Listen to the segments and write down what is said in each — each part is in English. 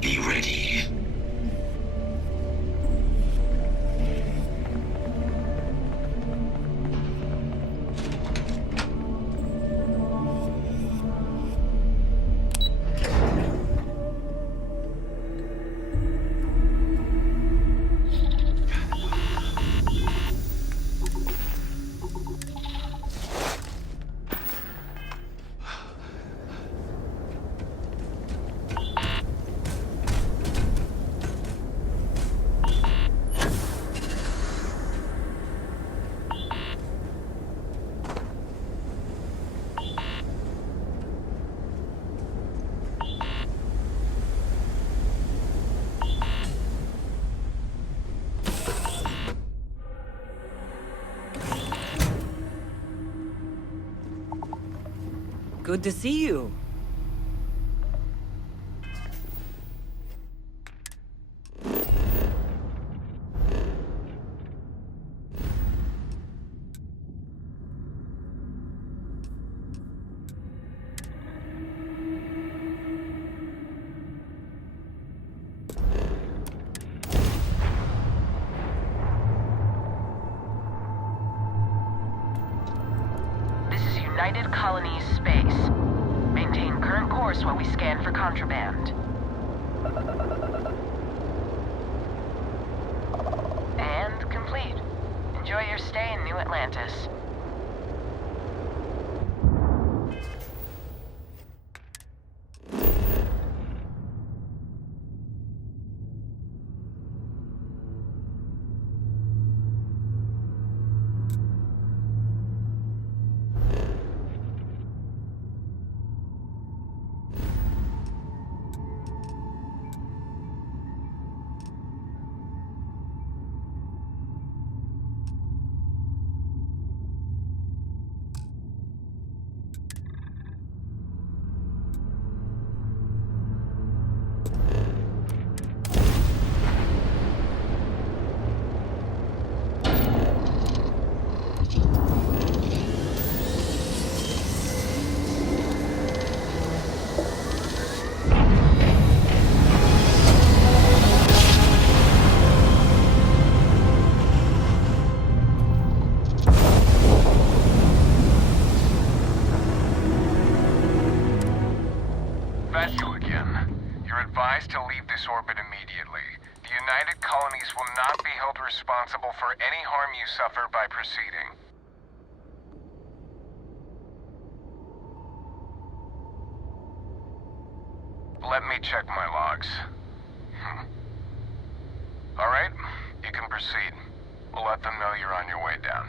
Be ready. Good to see you. This is United Colonies Space. Maintain current course while we scan for contraband. And complete. Enjoy your stay in New Atlantis. That's you again. You're advised to leave this orbit immediately. The United Colonies will not be held responsible for any harm you suffer by proceeding. Let me check my logs. All right, you can proceed. We'll let them know you're on your way down.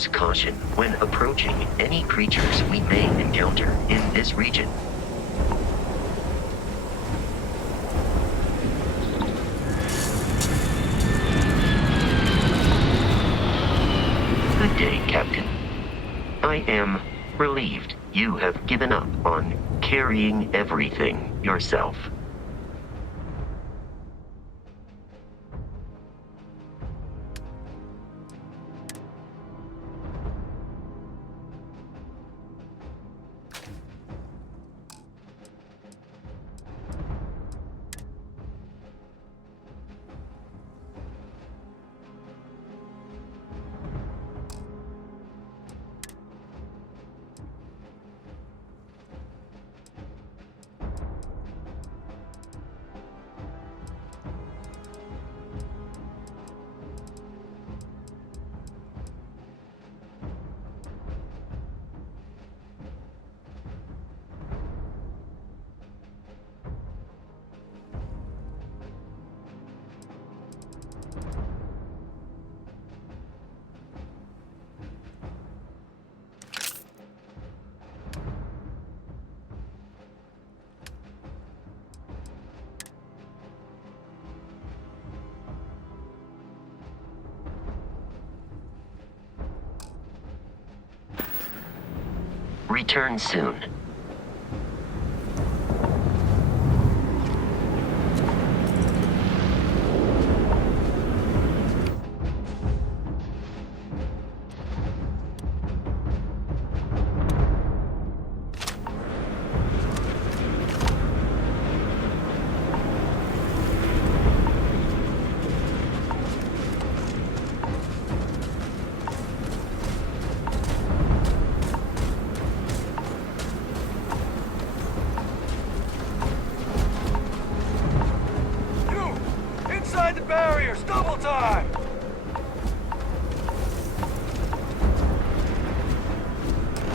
Use caution when approaching any creatures we may encounter in this region. Good day, Captain. I am relieved you have given up on carrying everything yourself. Return soon. Inside the barriers, double time!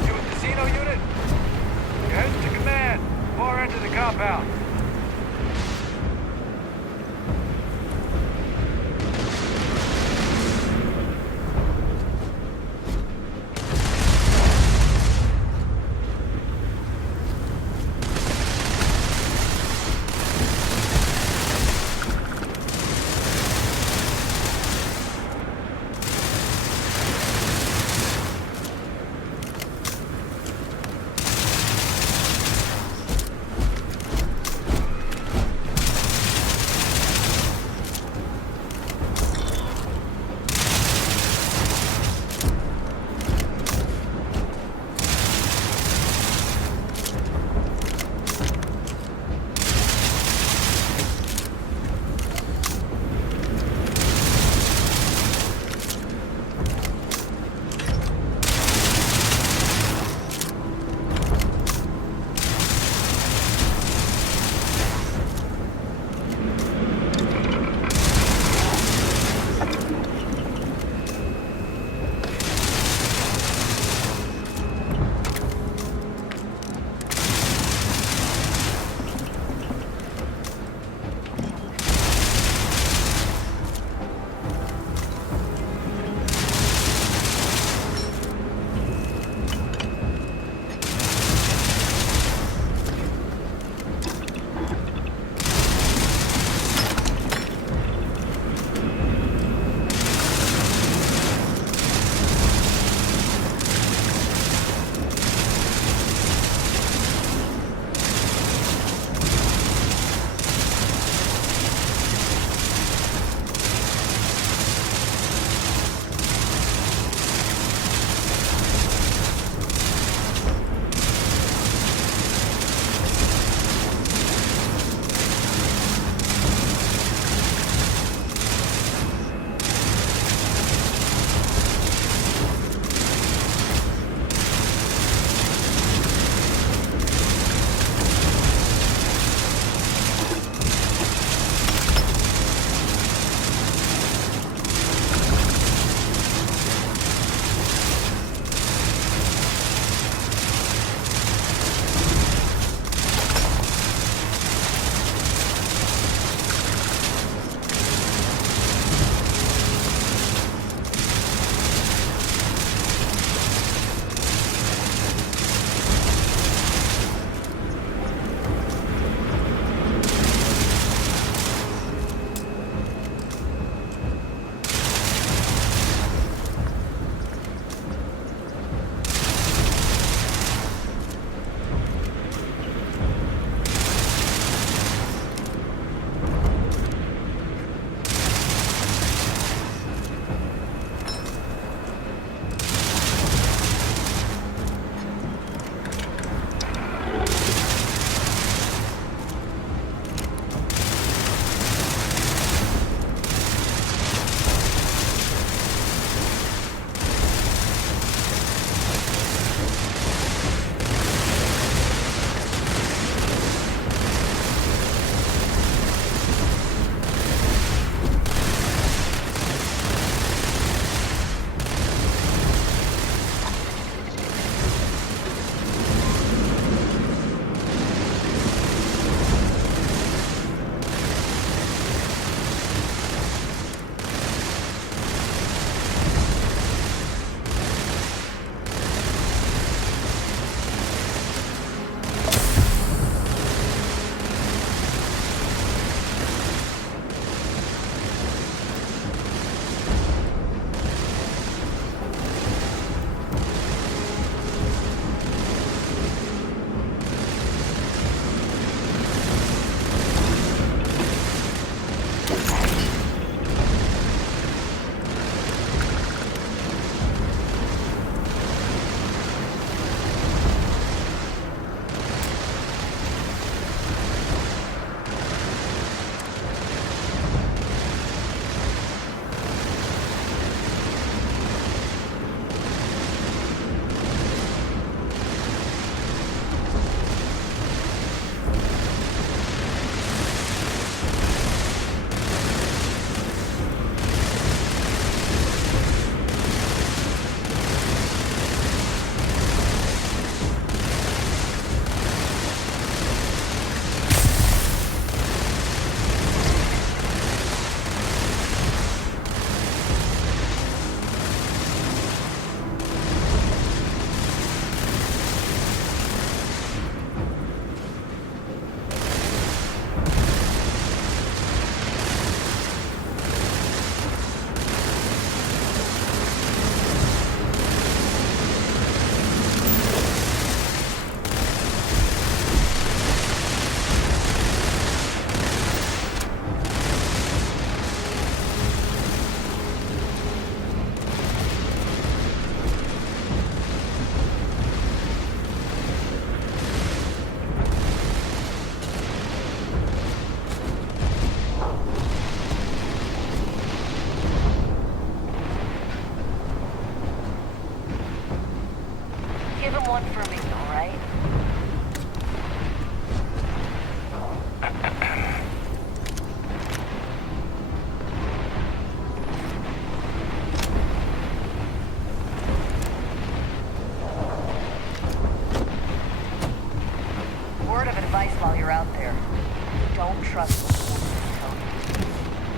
You a casino unit? You're heading to command. Far end of the compound.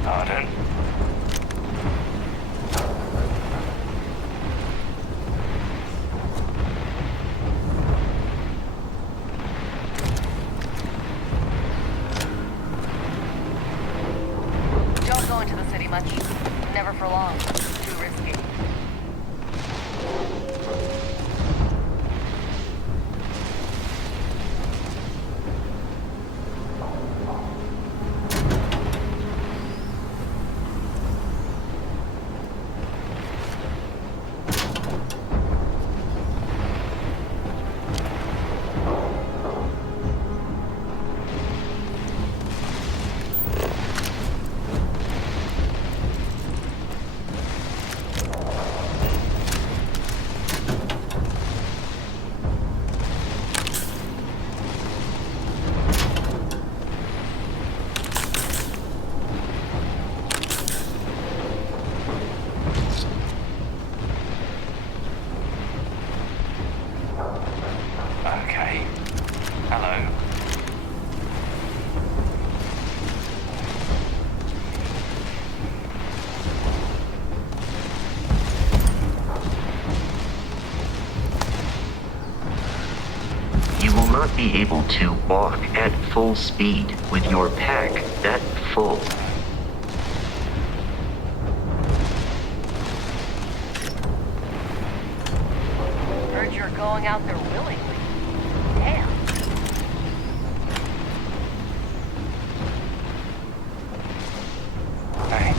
Pardon? Don't go into the city much. Never for long. Too risky. Okay. Hello. You will not be able to walk at full speed with your pack that full. Heard you're going out there willingly. Damn. Hey.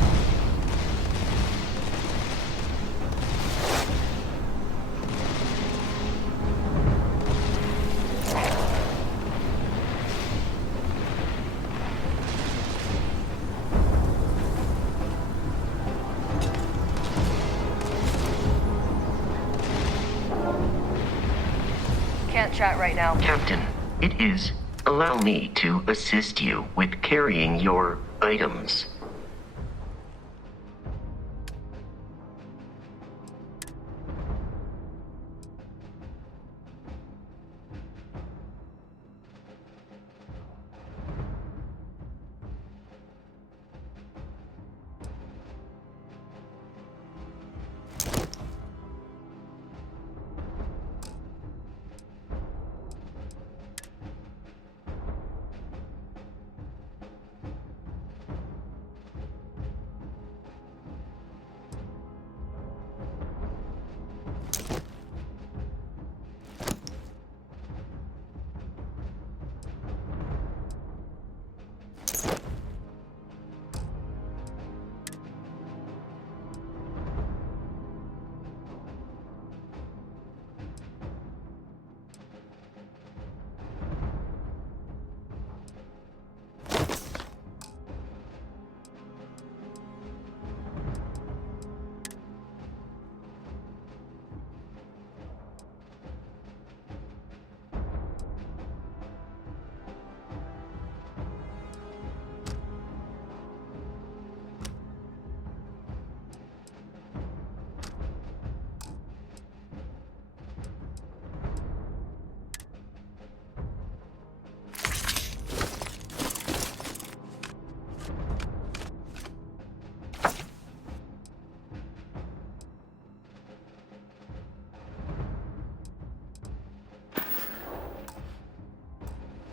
Can't chat right now. Captain, it is. Allow me to assist you with carrying your items.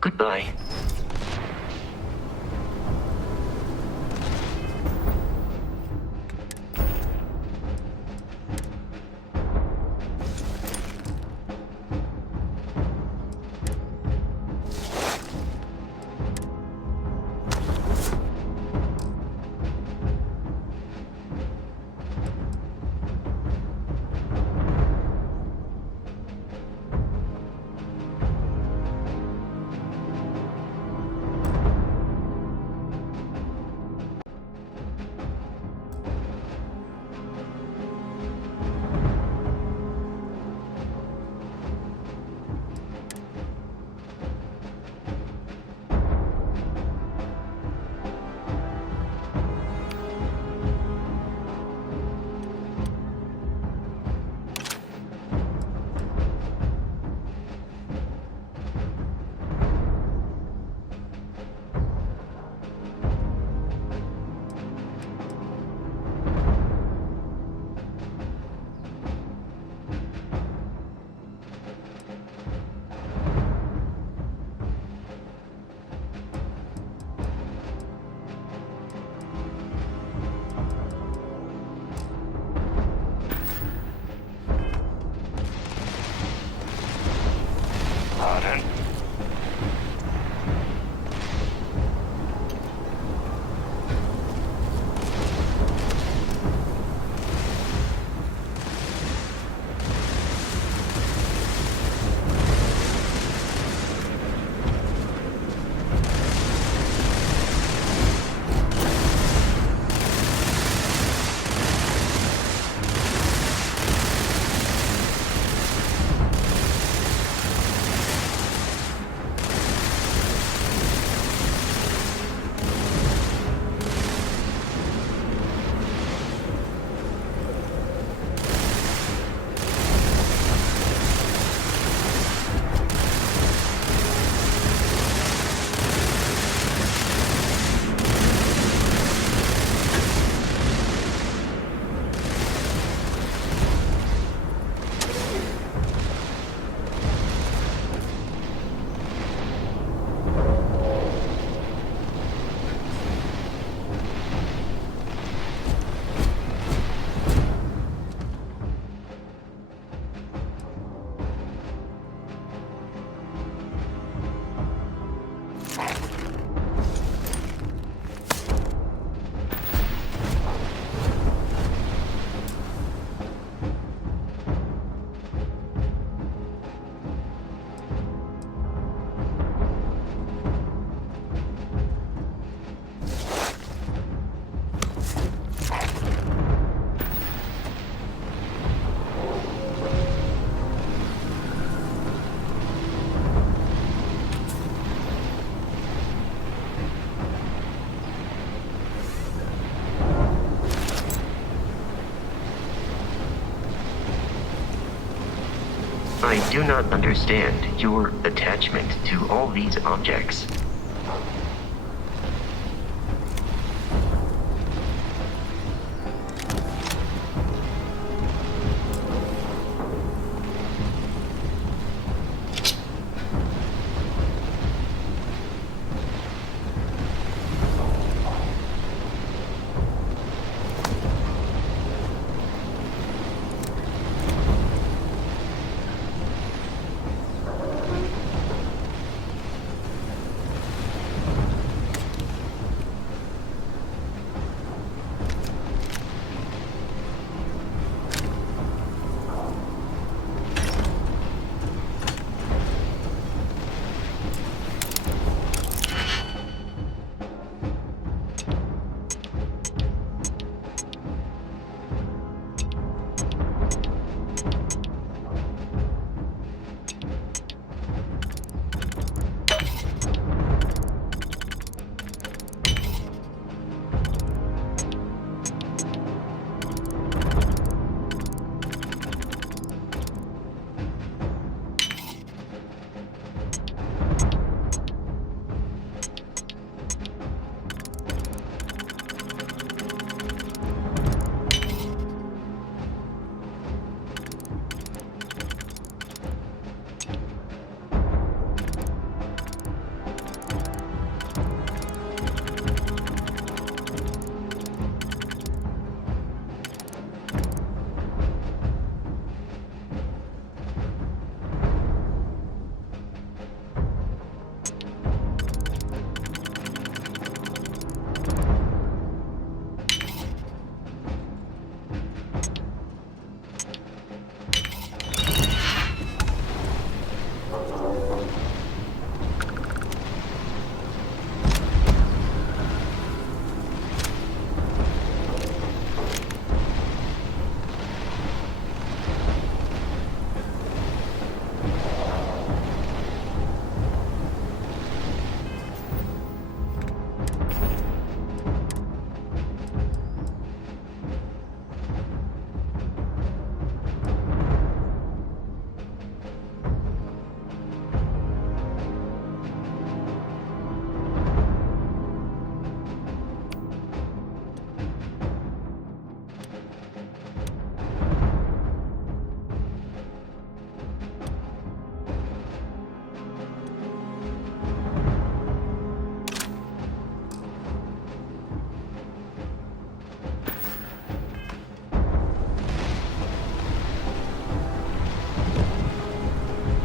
Goodbye. do not understand your attachment to all these objects.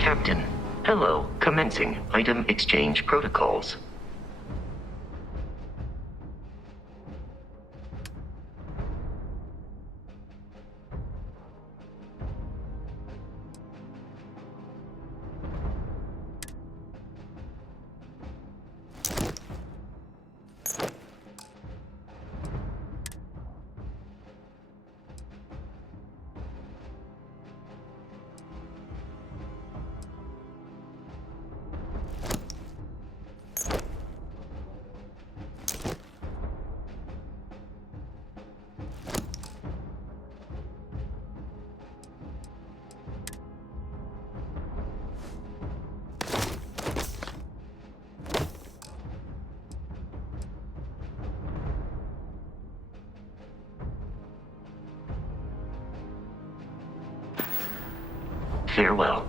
Captain, hello. Commencing item exchange protocols. Farewell.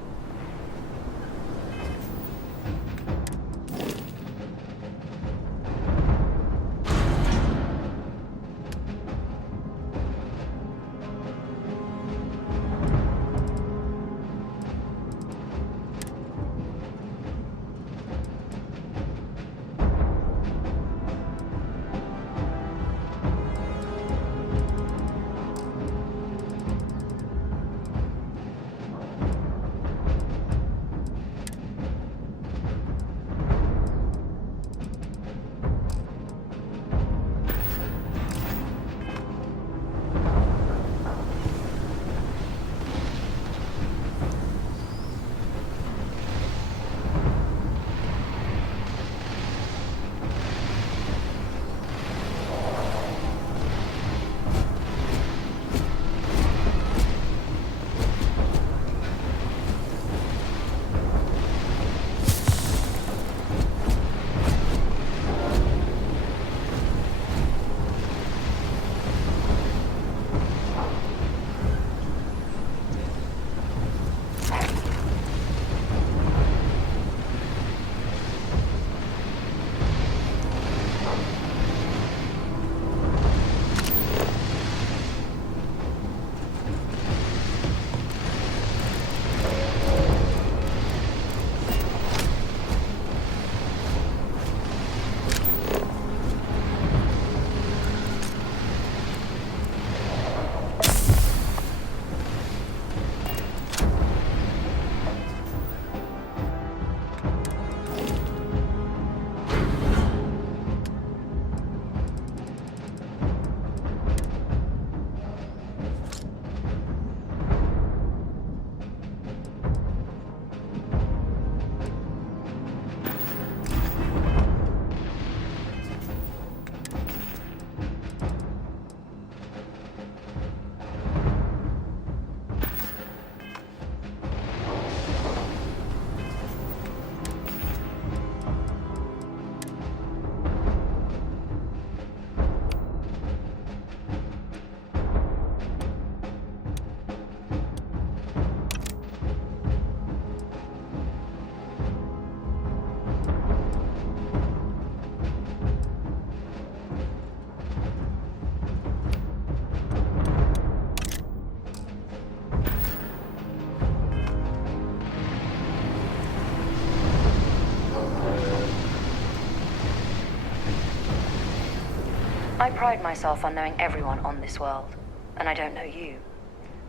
I pride myself on knowing everyone on this world, and I don't know you.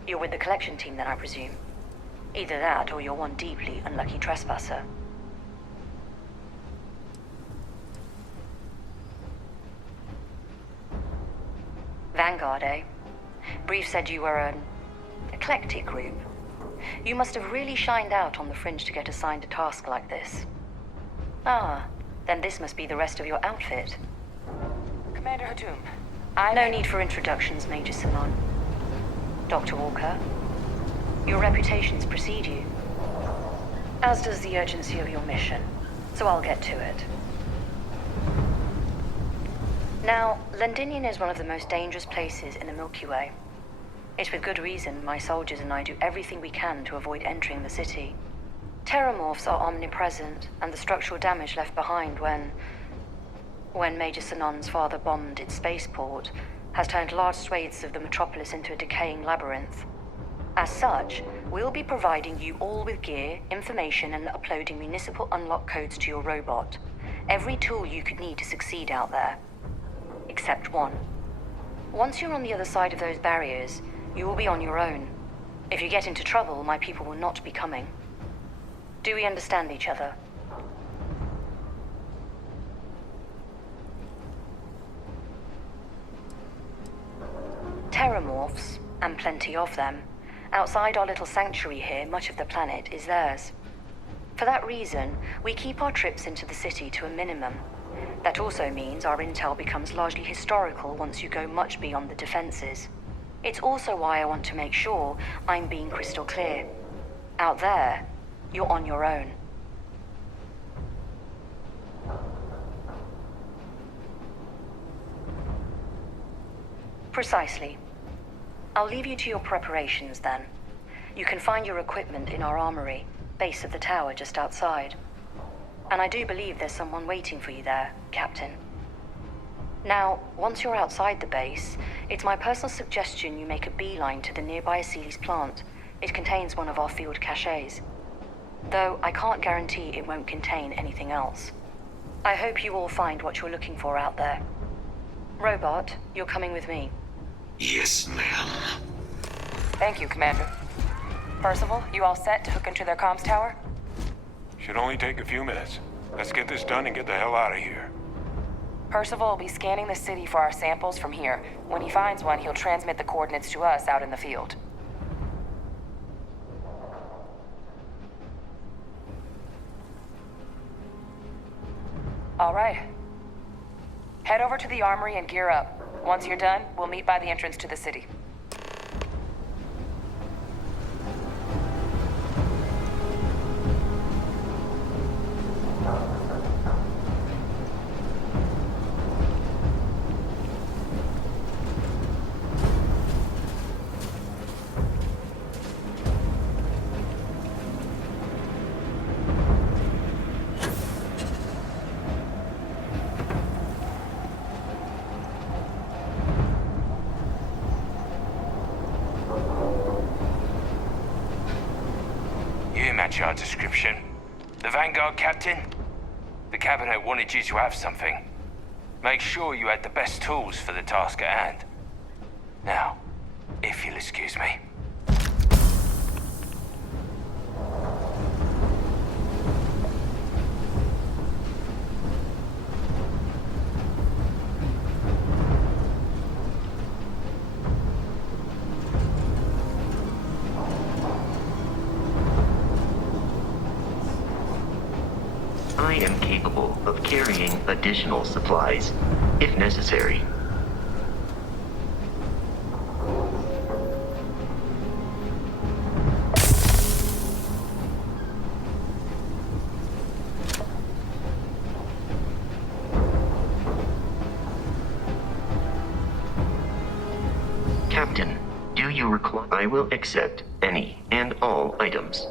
You're with the collection team then, I presume. Either that, or you're one deeply unlucky trespasser. Vanguard, eh? Brief said you were an eclectic group. You must have really shined out on the fringe to get assigned a task like this. Ah, then this must be the rest of your outfit. Commander Hatum, No need for introductions, Major Simon. Dr. Walker, your reputations precede you, as does the urgency of your mission, so I'll get to it. Now, Londinium is one of the most dangerous places in the Milky Way. It's with good reason my soldiers and I do everything we can to avoid entering the city. Terramorphs are omnipresent, and the structural damage left behind when Major Sinon's father bombed its spaceport has turned large swathes of the metropolis into a decaying labyrinth. As such, we'll be providing you all with gear, information, and uploading municipal unlock codes to your robot. Every tool you could need to succeed out there. Except one. Once you're on the other side of those barriers, you will be on your own. If you get into trouble, my people will not be coming. Do we understand each other? Terramorphs, and plenty of them. Outside our little sanctuary here, much of the planet is theirs. For that reason, we keep our trips into the city to a minimum. That also means our intel becomes largely historical once you go much beyond the defenses. It's also why I want to make sure I'm being crystal clear. Out there, you're on your own. Precisely. I'll leave you to your preparations then. You can find your equipment in our armory, base of the tower just outside. And I do believe there's someone waiting for you there, Captain. Now, once you're outside the base, it's my personal suggestion you make a beeline to the nearby Aceles plant. It contains one of our field caches. Though I can't guarantee it won't contain anything else. I hope you all find what you're looking for out there. Robot, you're coming with me. Yes, ma'am. Thank you, Commander. Percival, you all set to hook into their comms tower? Should only take a few minutes. Let's get this done and get the hell out of here. Percival will be scanning the city for our samples from here. When he finds one, he'll transmit the coordinates to us out in the field. All right. Head over to the armory and gear up. Once you're done, we'll meet by the entrance to the city. Our description. The Vanguard captain? The cabinet wanted you to have something. Make sure you had the best tools for the task at hand. Now, if you'll excuse me. I am capable of carrying additional supplies, if necessary. Captain, do you require... I will accept any and all items.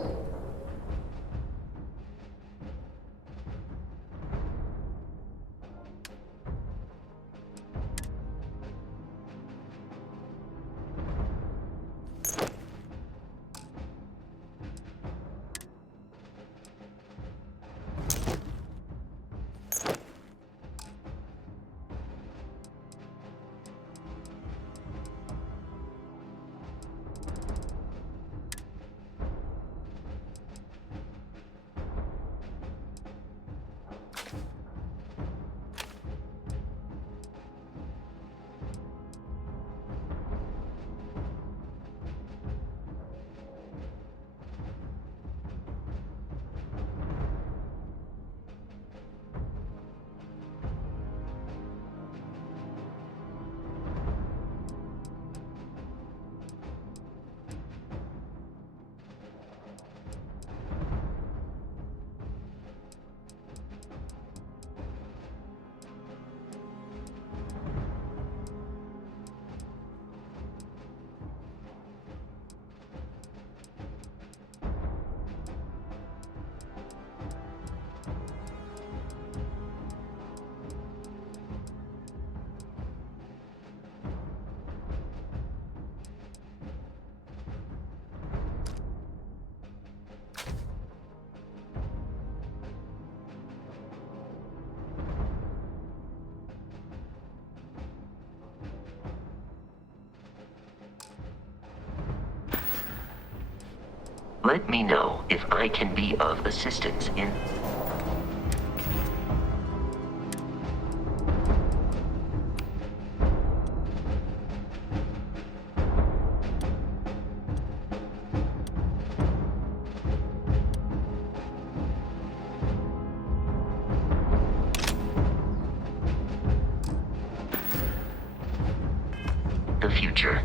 Let me know if I can be of assistance in... the future.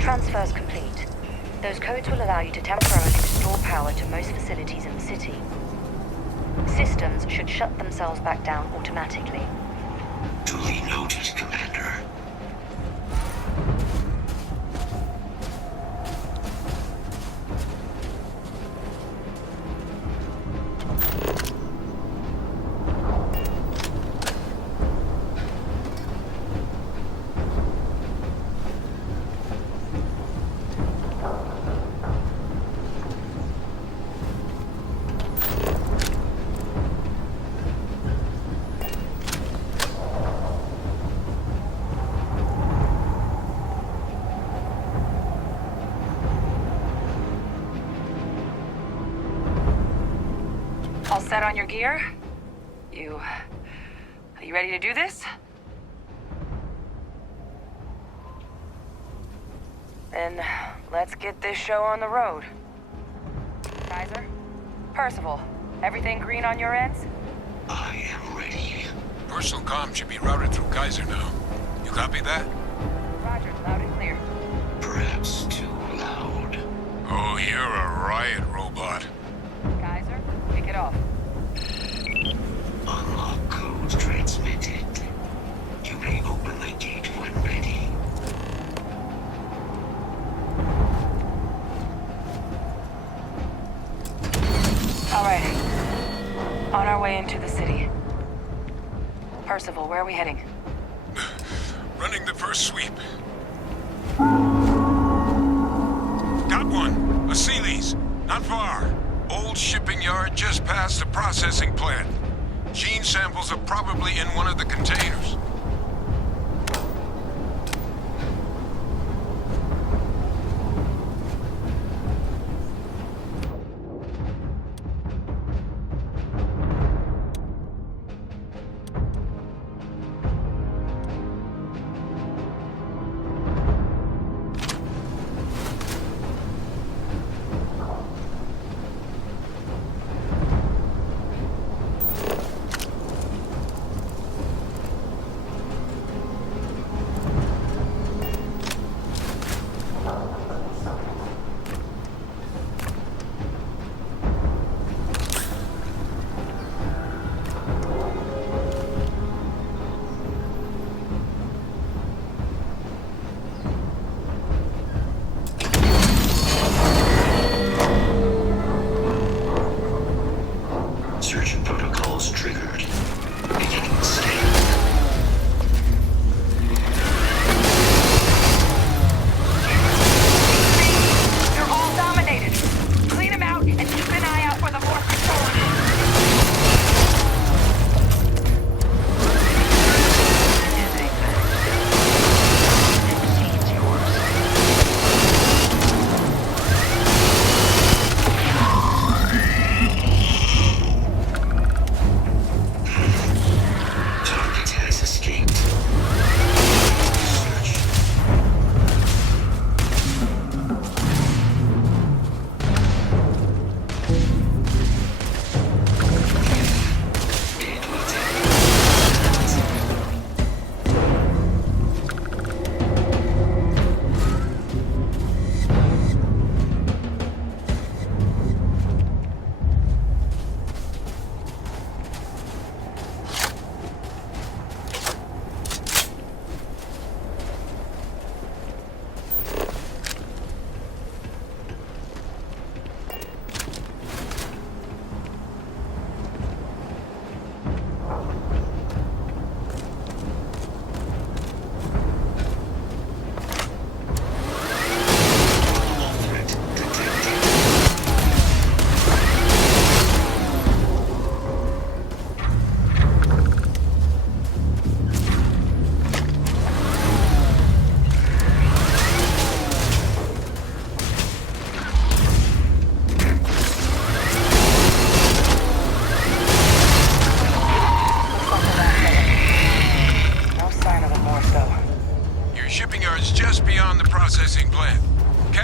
Transfers complete. Those codes will allow you to temporarily restore power to most facilities in the city. Systems should shut themselves back down automatically. Duly noted, Commander. All set on your gear? Are you ready to do this? Then let's get this show on the road. Kaiser? Percival, everything green on your ends? I am ready. Personal comm should be routed through Kaiser now. You copy that? Roger, loud and clear. Perhaps too loud. Oh, you're a riot robot. Kaiser, kick it off. Unlock code transmitted. You may open the gate when ready. All right. On our way into the city. Percival, where are we heading? Running the first sweep. Got one. A Sealy's. Not far. Old shipping yard just past the processing plant. Gene samples are probably in one of the containers.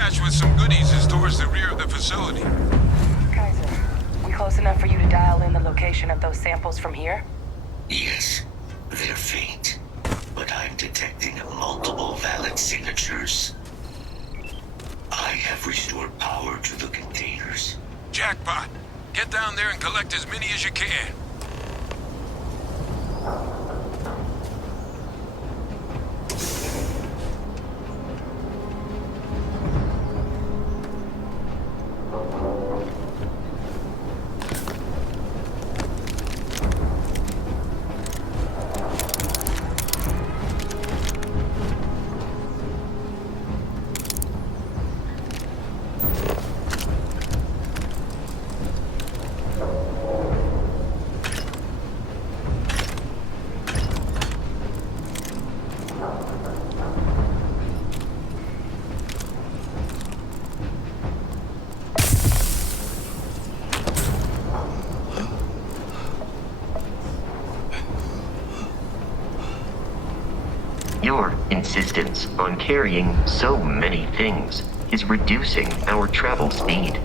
hatch with some goodies is towards the rear of the facility. Kaiser, we close enough for you to dial in the location of those samples from here? Yes, they're faint, but I'm detecting multiple valid signatures. I have restored power to the containers. Jackpot! Get down there and collect as many as you can. Your insistence on carrying so many things is reducing our travel speed.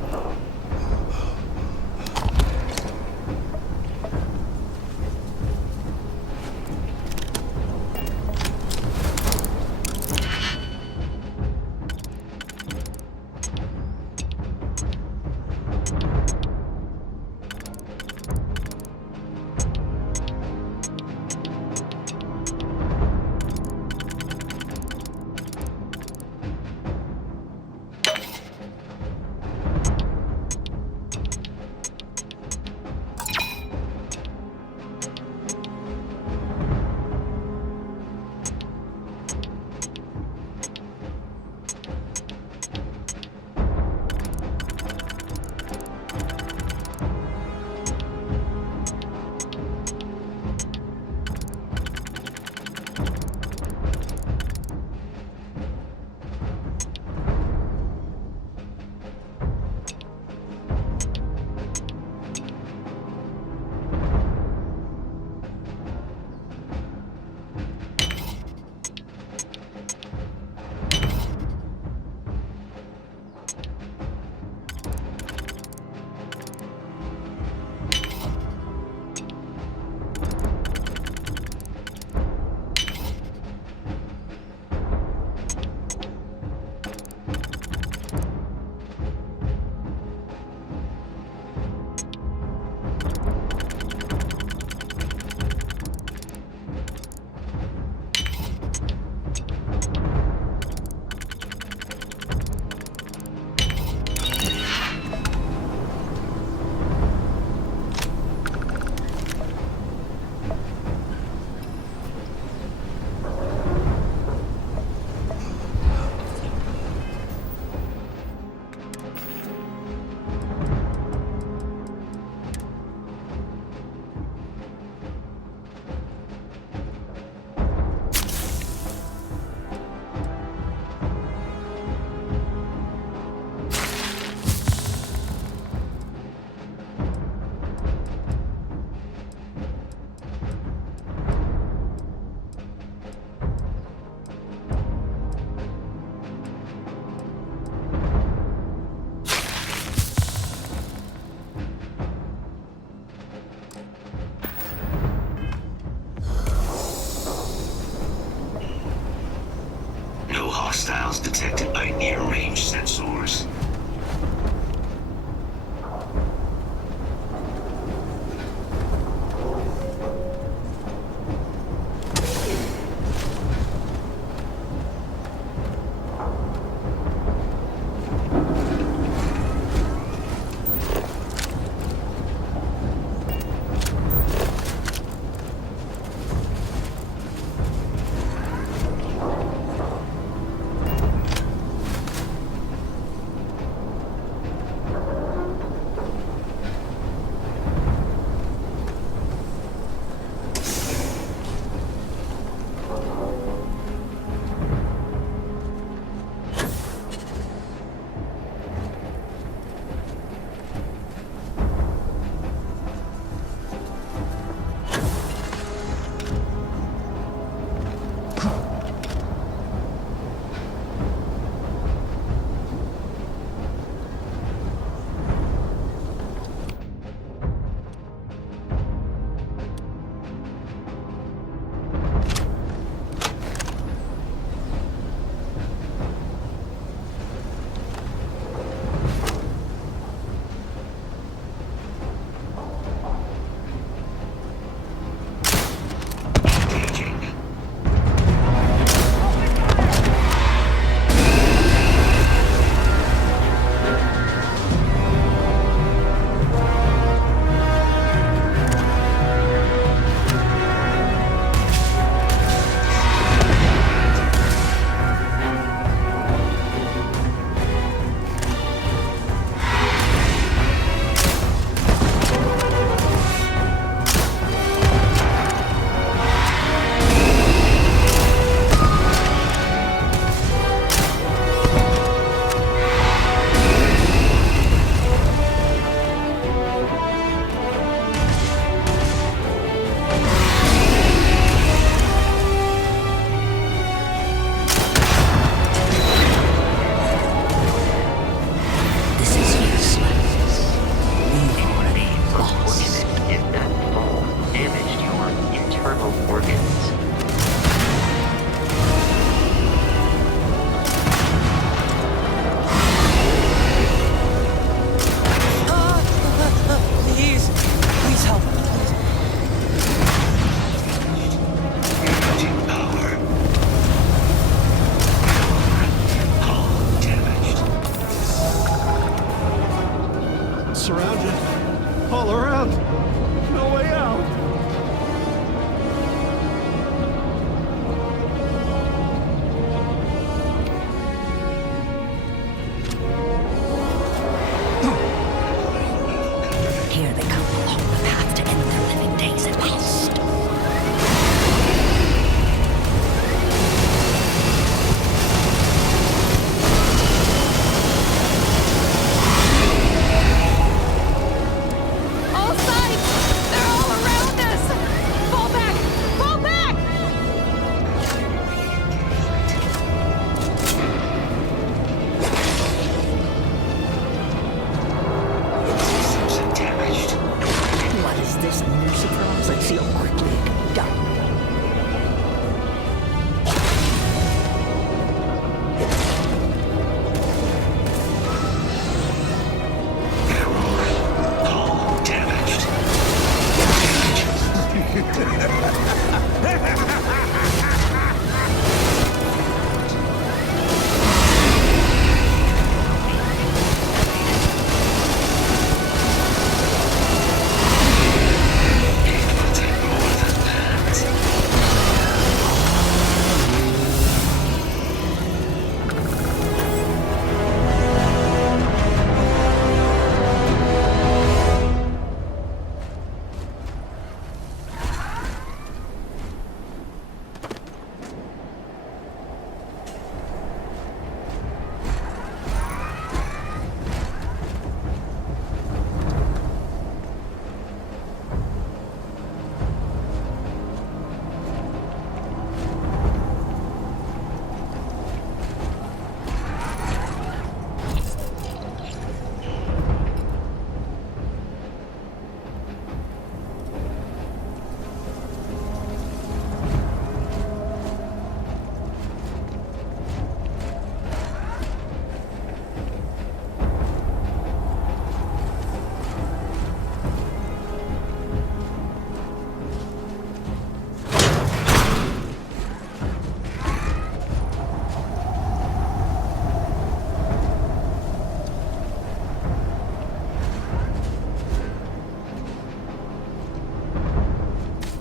all around. No way out. Here they come along the path to end their living days at last. All sides! They're all around us! Fall back! Fall back! Systems are damaged. What is this, a new surprise? Let's see how quickly it can be done. All damaged. It will take more than that.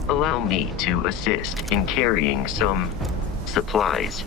Allow me to assist in carrying some supplies.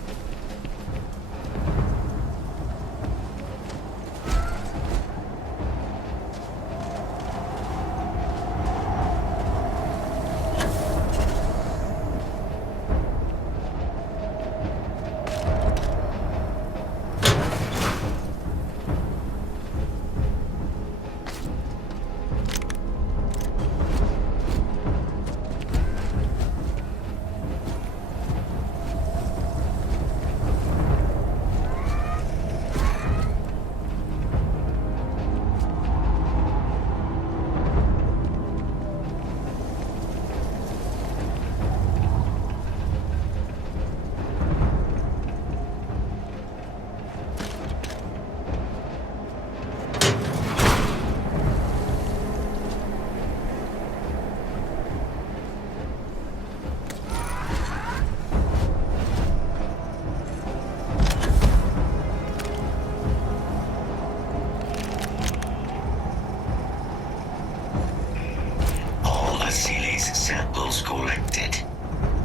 All Asile's samples collected.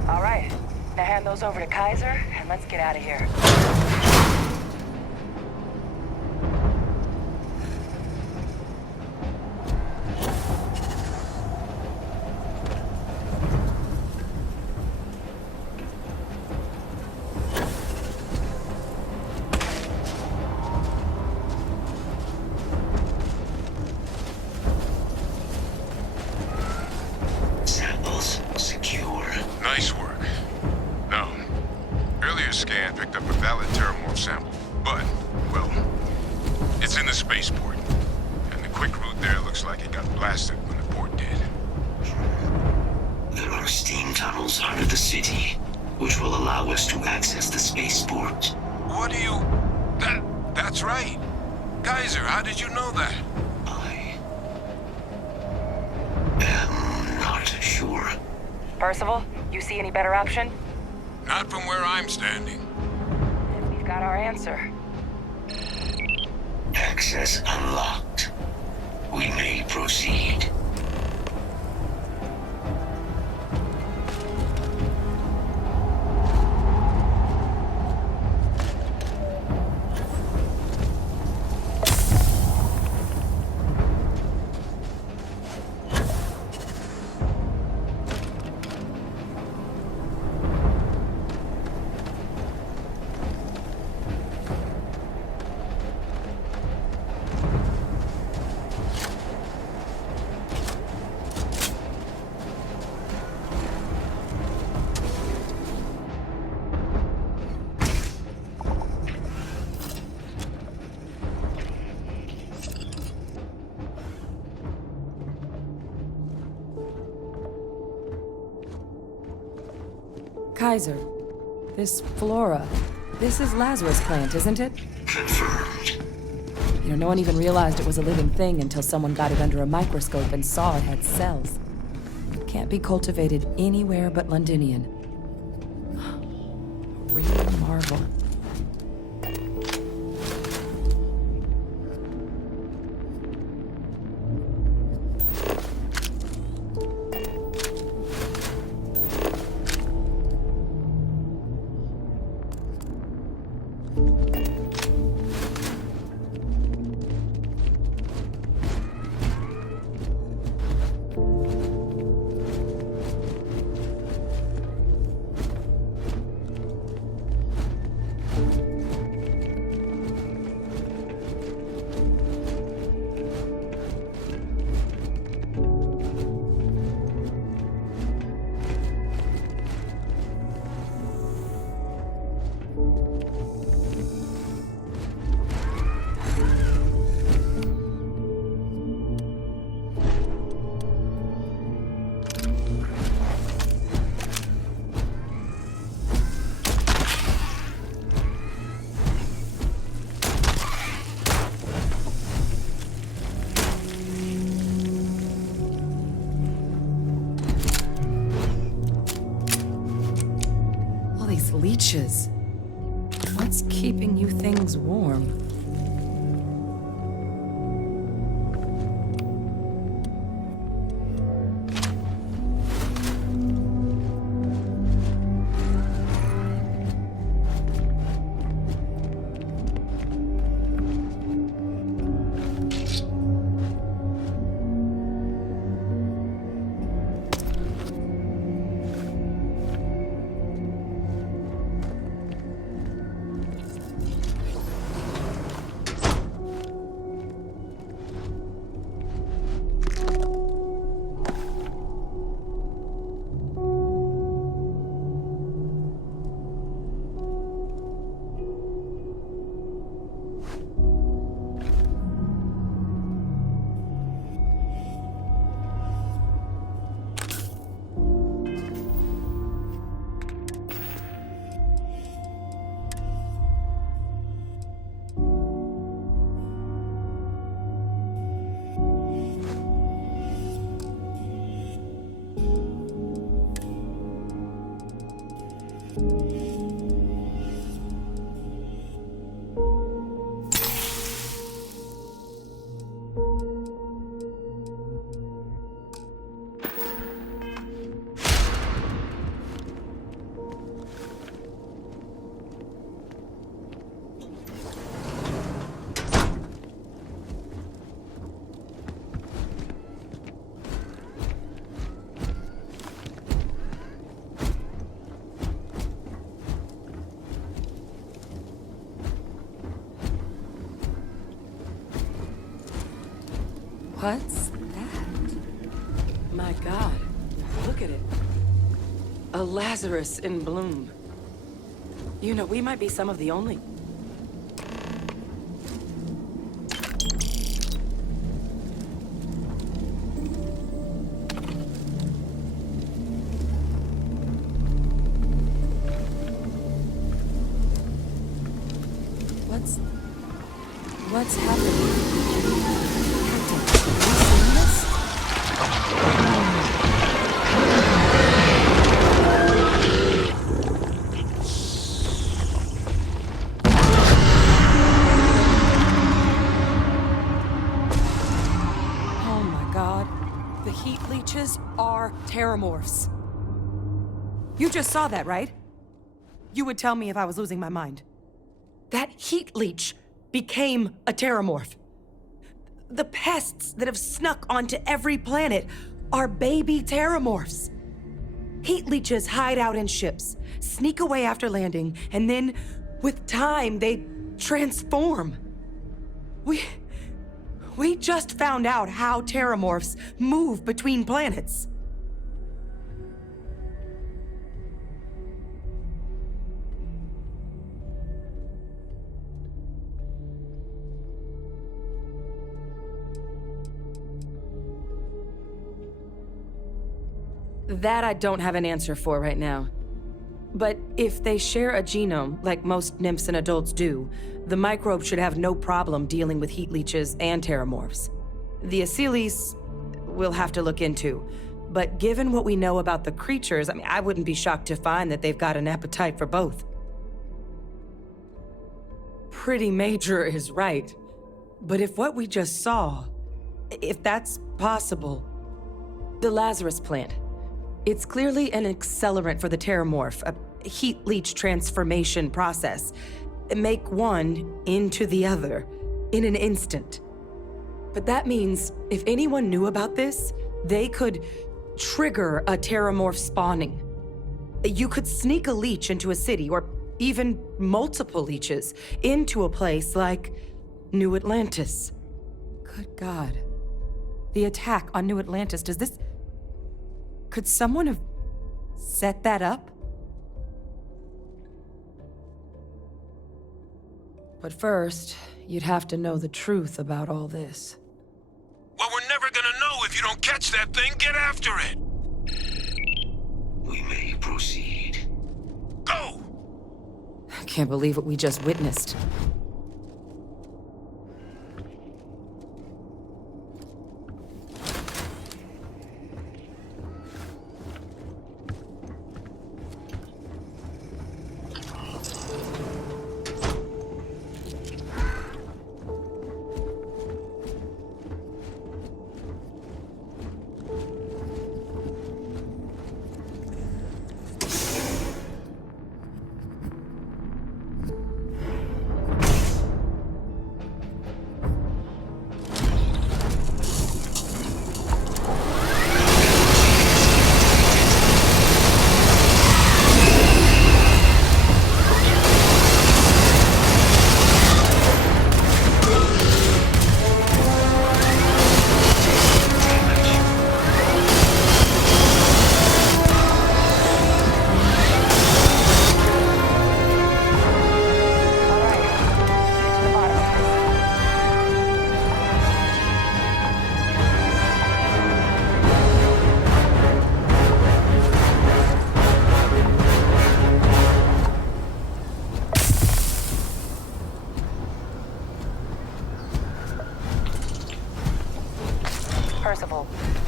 All right. Now hand those over to Kaiser, and let's get out of here. Samples secure. Nice work. Now, earlier scan picked up a valid Terramorph sample, but, well, it's in the spaceport. And the quick route there looks like it got blasted when the port did. There are steam tunnels under the city, which will allow us to access the spaceport. What do you... That's right. Kaiser, how did you know that? I am not sure. Percival, you see any better option? Not from where I'm standing. We've got our answer. Access unlocked. We may proceed. Kaiser, this flora, this is Lazarus plant, isn't it? Confirmed. You know, no one even realized it was a living thing until someone got it under a microscope and saw it had cells. Can't be cultivated anywhere but Londinian. A real marvel. Leeches. What's keeping you things warm? What's that? My God, look at it. A Lazarus in bloom. You know, we might be some of the only... What's happening? Are terramorphs. You just saw that, right? You would tell me if I was losing my mind. That heat leech became a terramorph. The pests that have snuck onto every planet are baby terramorphs. Heat leeches hide out in ships, sneak away after landing, and then, with time, they transform. We just found out how terramorphs move between planets. That I don't have an answer for right now. But if they share a genome, like most nymphs and adults do, the microbe should have no problem dealing with heat leeches and terramorphs. The Asylees, we'll have to look into. But given what we know about the creatures, I wouldn't be shocked to find that they've got an appetite for both. Pretty major is right. But if what we just saw, if that's possible, the Lazarus plant, it's clearly an accelerant for the terramorph, a heat leech transformation process. Make one into the other in an instant. But that means if anyone knew about this, they could trigger a terramorph spawning. You could sneak a leech into a city, or even multiple leeches, into a place like New Atlantis. Good God. The attack on New Atlantis, could someone have set that up? But first, you'd have to know the truth about all this. Well, we're never gonna know if you don't catch that thing. Get after it! We may proceed. Go! I can't believe what we just witnessed.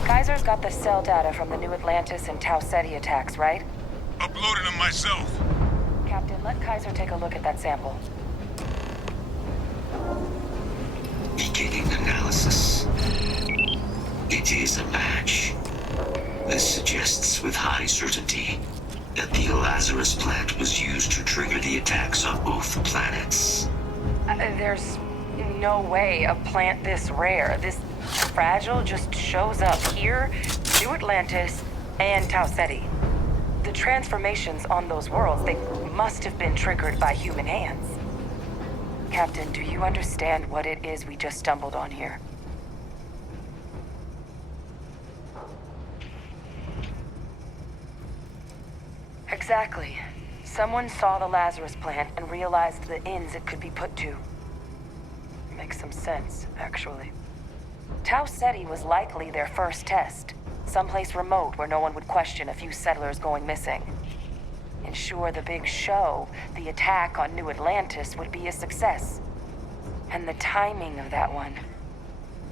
Kaiser's got the cell data from the New Atlantis and Tau Ceti attacks, right? Uploaded them myself. Captain, let Kaiser take a look at that sample. Beginning analysis. It is a match. This suggests with high certainty that the Lazarus plant was used to trigger the attacks on both planets. There's no way a plant this rare, this fragile, just shows up here, New Atlantis, and Tau Ceti. The transformations on those worlds, they must have been triggered by human hands. Captain, do you understand what it is we just stumbled on here? Exactly. Someone saw the Lazarus plant and realized the ends it could be put to. Makes some sense, actually. Tau Ceti was likely their first test. Someplace remote where no one would question a few settlers going missing. Ensure the big show, the attack on New Atlantis, would be a success. And the timing of that one.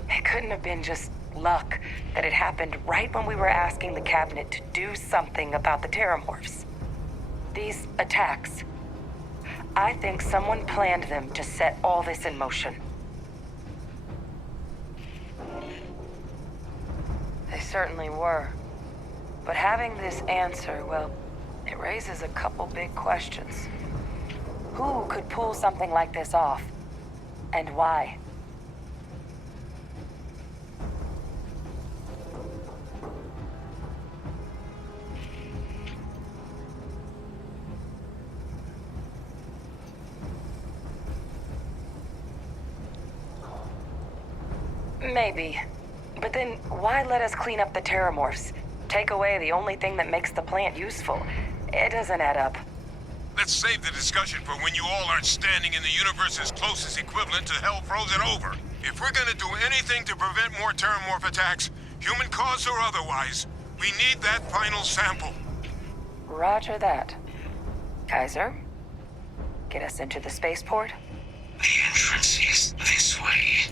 It couldn't have been just luck that it happened right when we were asking the cabinet to do something about the terramorphs. These attacks, I think someone planned them to set all this in motion. They certainly were. But having this answer, well, it raises a couple big questions. Who could pull something like this off? And why? Maybe. But then, why let us clean up the terramorphs? Take away the only thing that makes the plant useful. It doesn't add up. Let's save the discussion for when you all aren't standing in the universe's closest equivalent to hell frozen over. If we're gonna do anything to prevent more terramorph attacks, human cause or otherwise, we need that final sample. Roger that. Kaiser, get us into the spaceport? The entrance is this way.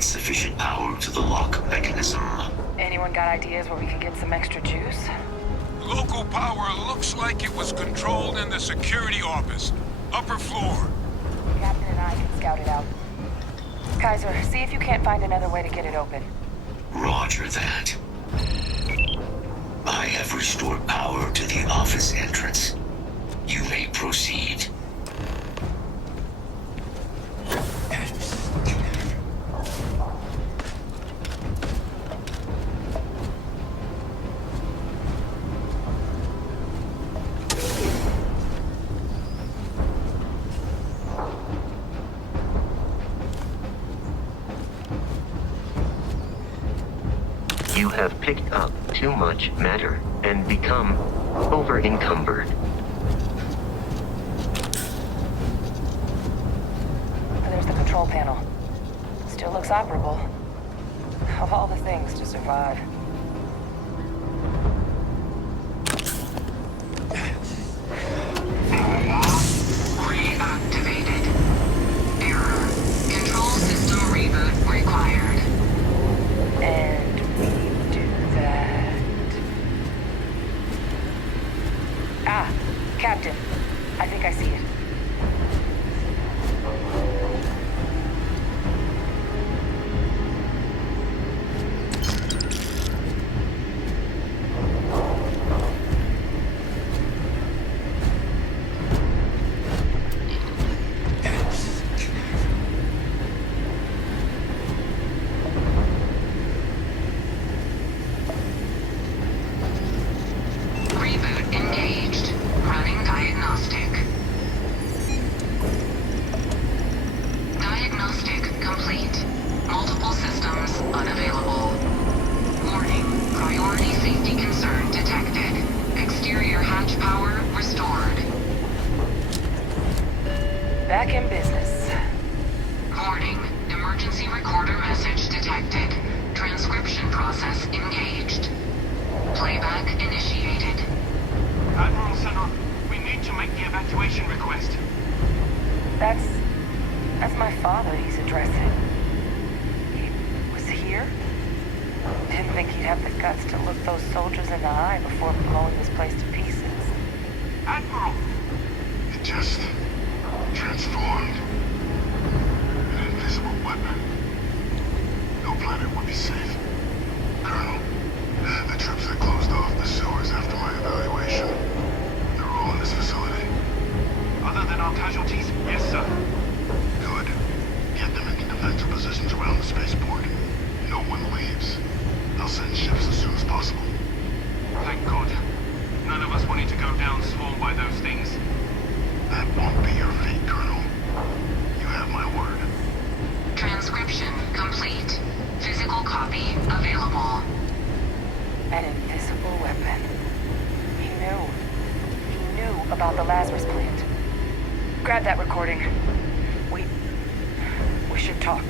Sufficient power to the lock mechanism. Anyone got ideas where we can get some extra juice? Local power looks like it was controlled in the security office. Upper floor. Captain and I can scout it out. Kaiser, see if you can't find another way to get it open. Roger that. I have restored power to the office entrance. You may proceed. You have picked up too much matter and become over-encumbered. There's the control panel. Still looks operable. Of all the things to survive. Reactivated. Error. Control system reboot required. And we do that. Ah, Captain. I think I see it. Reboot engaged. Running diagnostic. Diagnostic complete. Multiple systems unavailable. Warning. Priority safety concern detected. Exterior hatch power restored. Back in business. Warning. Emergency recorder message detected. Transcription process engaged. Playback initiated. Admiral Center, we need to make the evacuation request. That's my father he's addressing. He was here? Didn't think he'd have the guts to look those soldiers in the eye before blowing this place to pieces. Admiral! It just transformed. An invisible weapon. No planet would be safe. Colonel, the troops that closed off the sewers after my evaluation, they're all in this facility. Other than our casualties? Yes, sir. Good. Get them into defensive positions around the spaceport. No one leaves. I'll send ships as soon as possible. Thank God. None of us wanted to go down swarmed by those things. That won't be your fate, Colonel. You have my word. Transcription complete. Physical copy available. An invisible weapon. He knew. He knew about the Lazarus plant. Grab that recording. We should talk.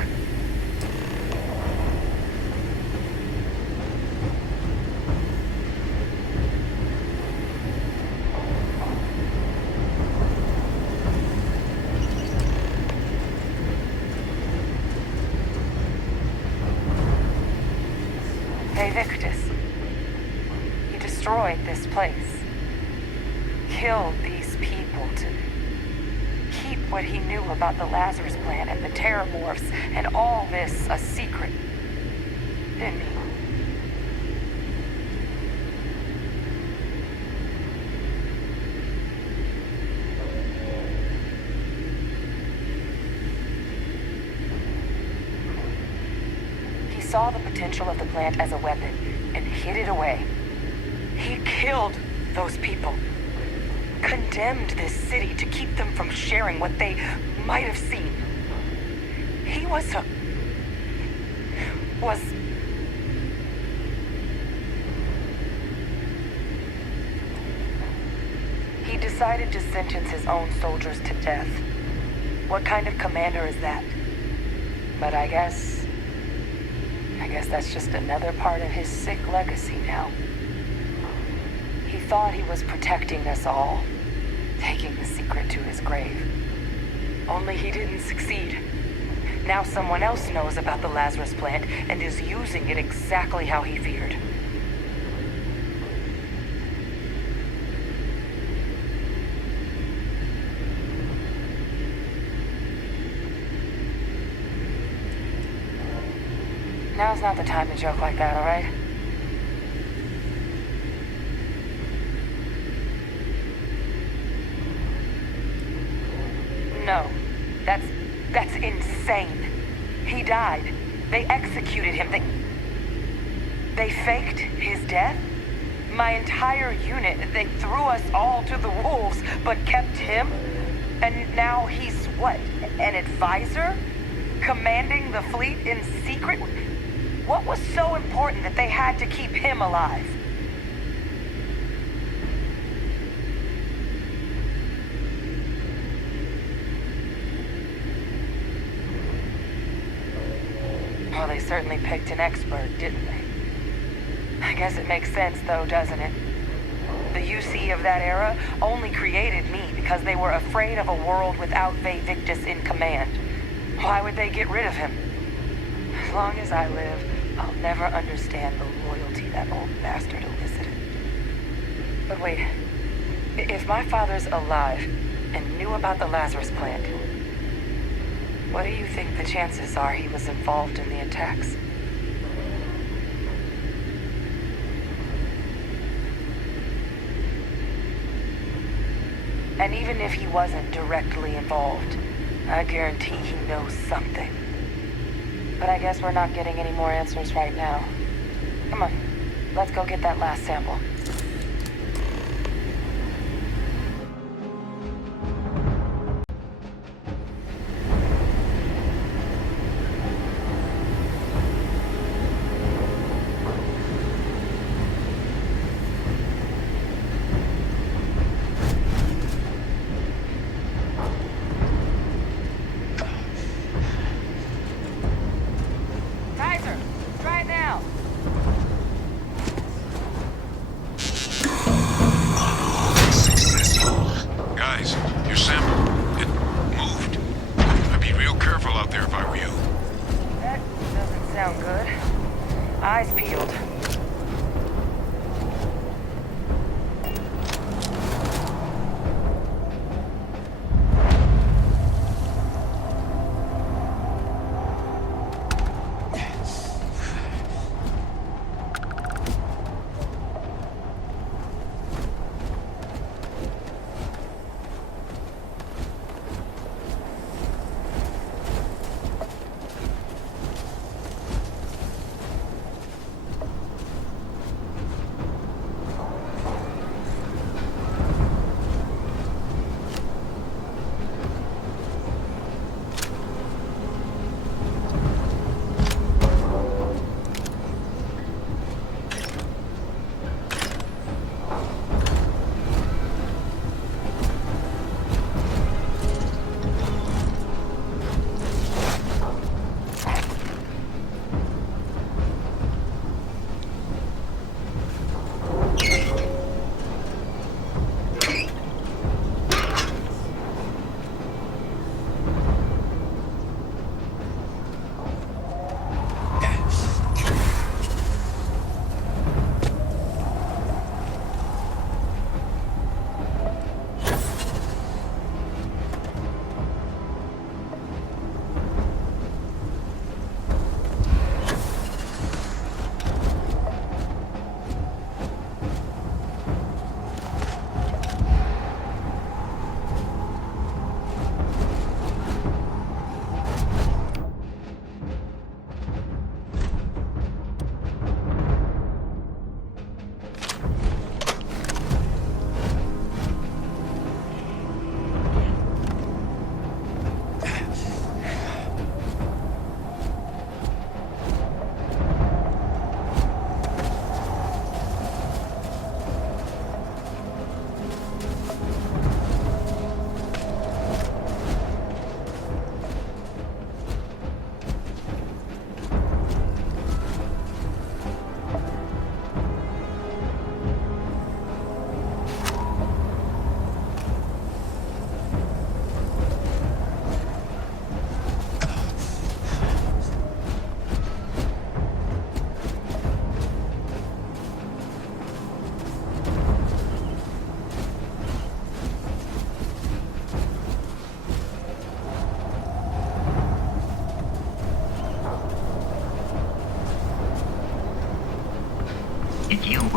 Hey, Victus. He destroyed this place. Killed these people to keep what he knew about the Lazarus plant and the Terramorphs and all this a secret. Didn't he? saw the potential of the plant as a weapon and hid it away. He killed those people. Condemned this city to keep them from sharing what they might have seen. He was He decided to sentence his own soldiers to death. What kind of commander is that? But I guess that's just another part of his sick legacy now. He thought he was protecting us all, taking the secret to his grave. Only he didn't succeed. Now someone else knows about the Lazarus plant and is using it exactly how he feared. Now's not the time to joke like that, all right? No, that's insane. He died. They executed him. They faked his death? My entire unit, they threw us all to the wolves, but kept him? And now he's what, an advisor? Commanding the fleet in secret? What was so important that they had to keep him alive? Well, they certainly picked an expert, didn't they? I guess it makes sense, though, doesn't it? The UC of that era only created me because they were afraid of a world without Victus in command. Why would they get rid of him? As long as I live, I'll never understand the loyalty that old bastard elicited. But wait, if my father's alive and knew about the Lazarus plant, what do you think the chances are he was involved in the attacks? And even if he wasn't directly involved, I guarantee he knows something. But I guess we're not getting any more answers right now. Come on, let's go get that last sample.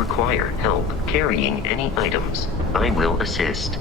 require help carrying any items, I will assist.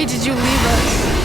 Why did you leave us?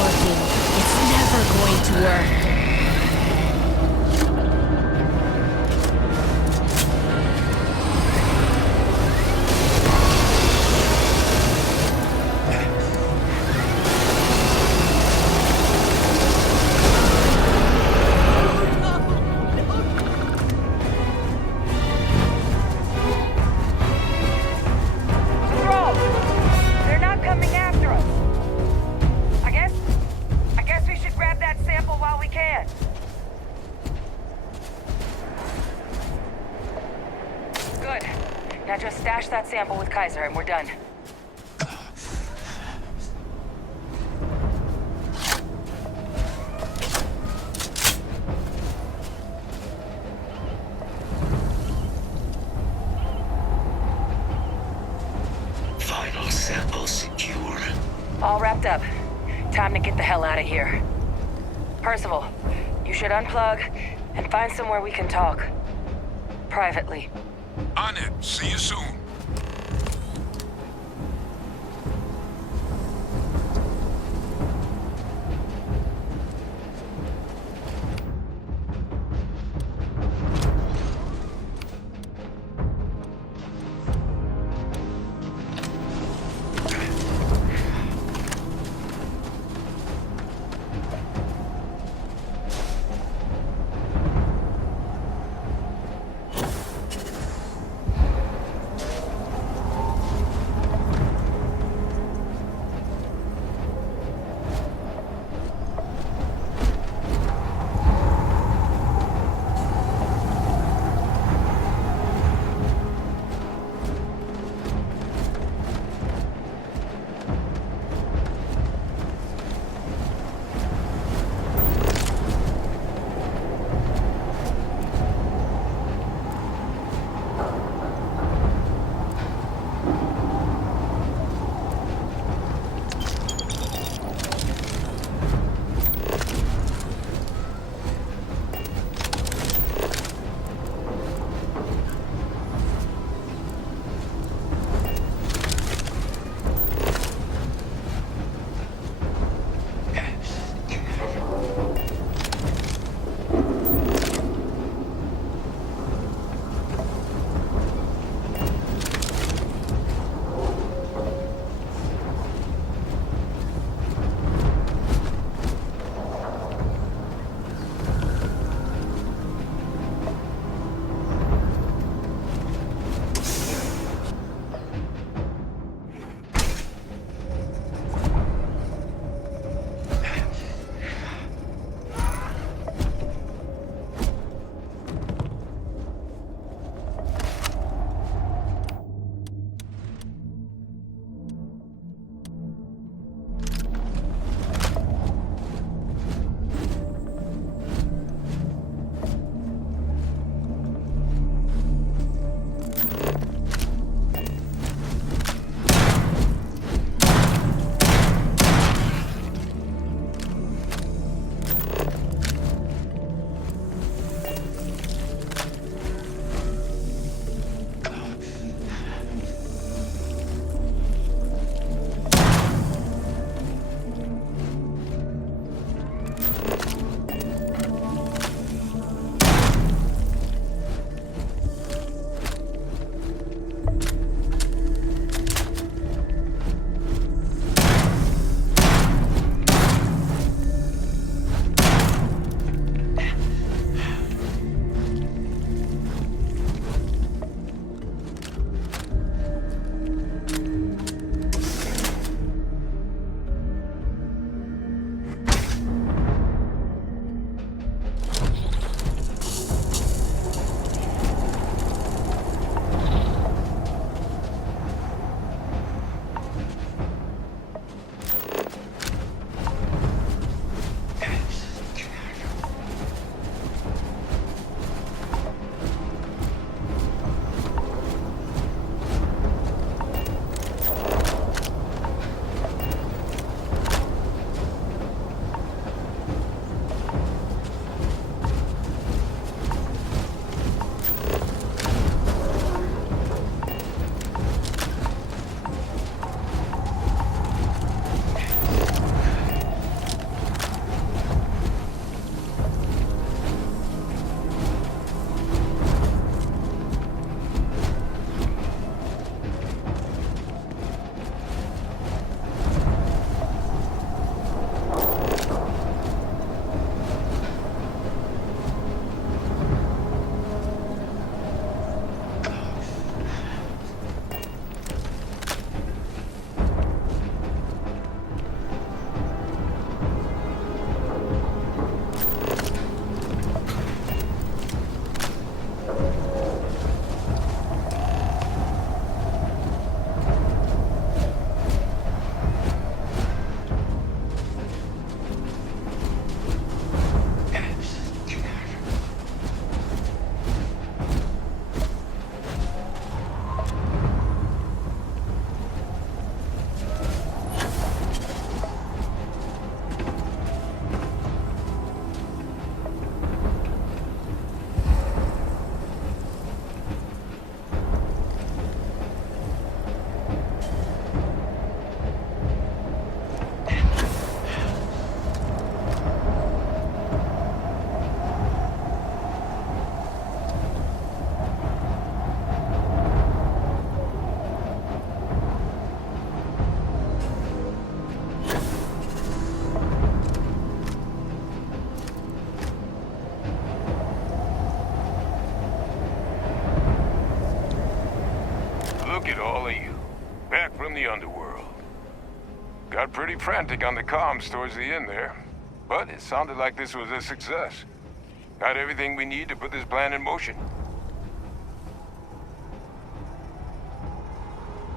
working. It's never going to work. Patrol! They're not coming after us. I guess we should grab that sample while we can. Good. Now just stash that sample with Kaiser and we're done. Final sample secure. All wrapped up. Time to get the hell out of here. Percival, you should unplug and find somewhere we can talk. Privately. On it. See you soon. pretty frantic on the comms towards the end there. But it sounded like this was a success. Got everything we need to put this plan in motion.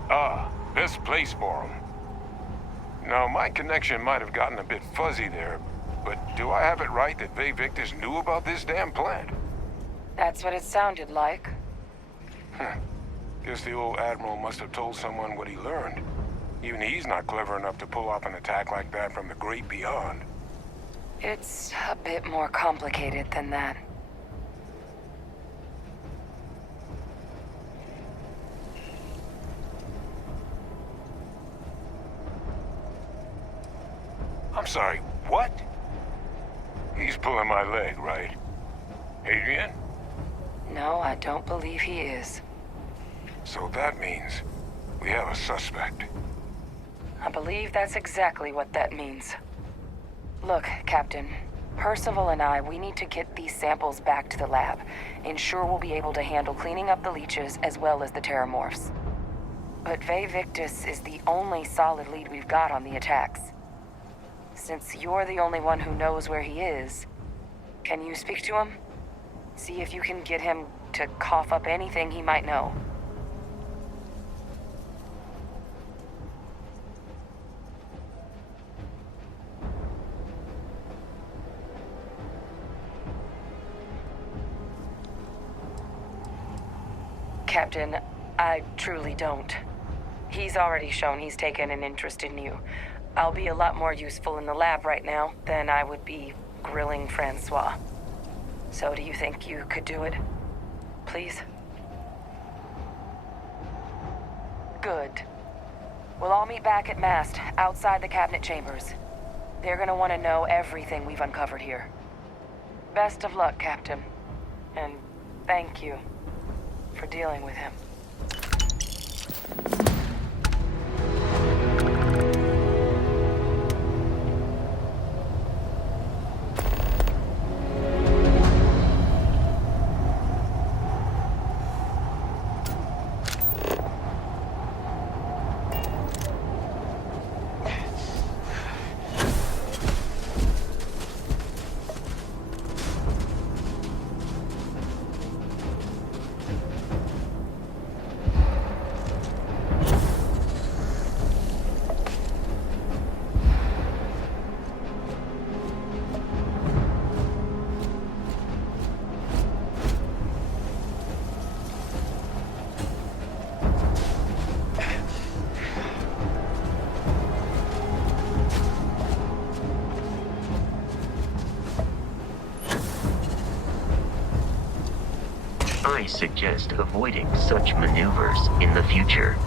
Ah, best place for them. Now, my connection might have gotten a bit fuzzy there, but do I have it right that Vay Victus knew about this damn plan? That's what it sounded like. Guess the old Admiral must have told someone what he learned. Even he's not clever enough to pull off an attack like that from the great beyond. It's a bit more complicated than that. I'm sorry, what? He's pulling my leg, right? Adrian? No, I don't believe he is. So that means we have a suspect. I believe that's exactly what that means. Look, Captain. Percival and we need to get these samples back to the lab. Ensure we'll be able to handle cleaning up the leeches as well as the terramorphs. But Vay Victus is the only solid lead we've got on the attacks. Since you're the only one who knows where he is, can you speak to him? See if you can get him to cough up anything he might know. Captain, I truly don't. He's already shown he's taken an interest in you. I'll be a lot more useful in the lab right now than I would be grilling Francois. So do you think you could do it? Please? Good. We'll all meet back at mast, outside the cabinet chambers. They're gonna want to know everything we've uncovered here. Best of luck, Captain. And thank you for dealing with him. I suggest avoiding such maneuvers in the future.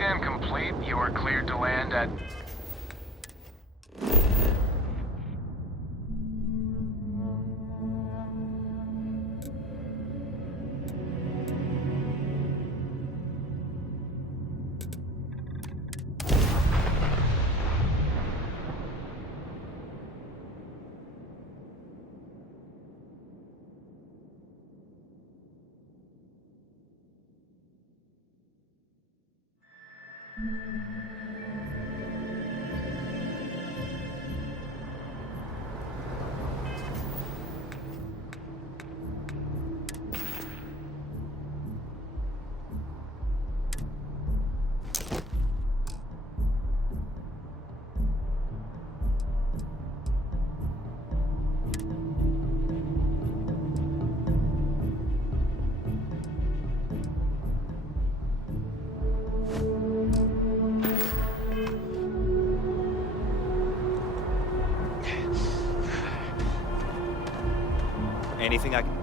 scan complete. You are cleared to land at... Anything I can...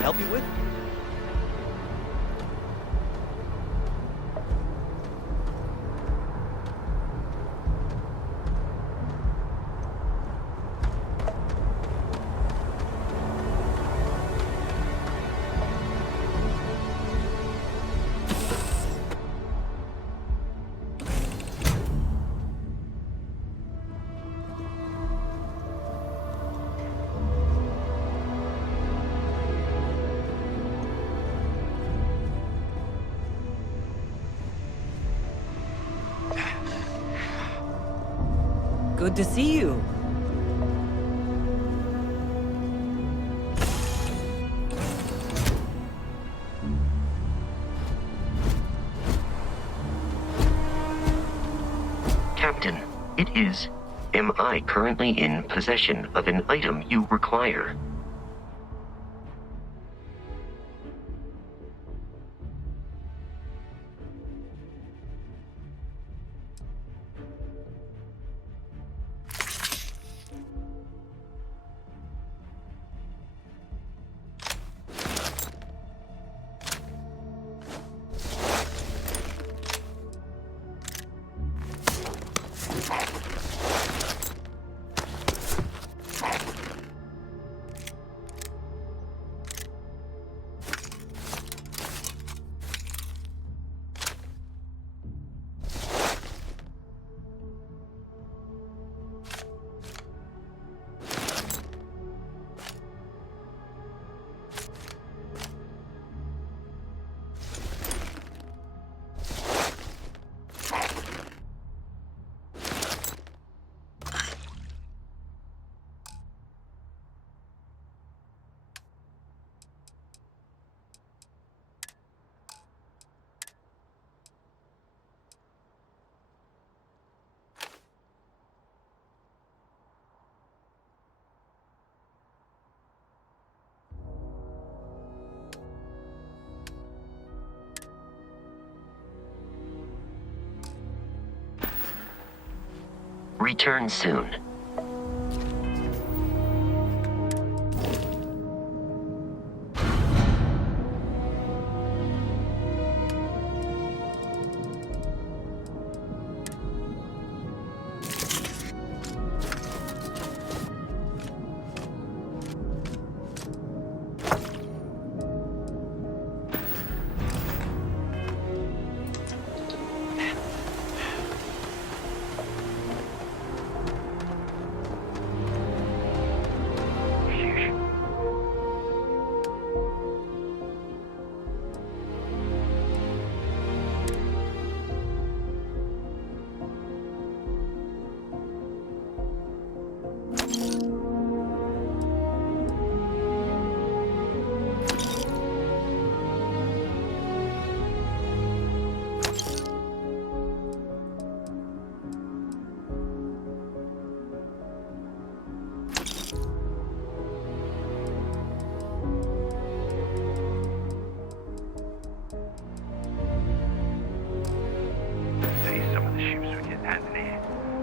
help you with? Good to see you. Captain, it is. Am I currently in possession of an item you require? Return soon.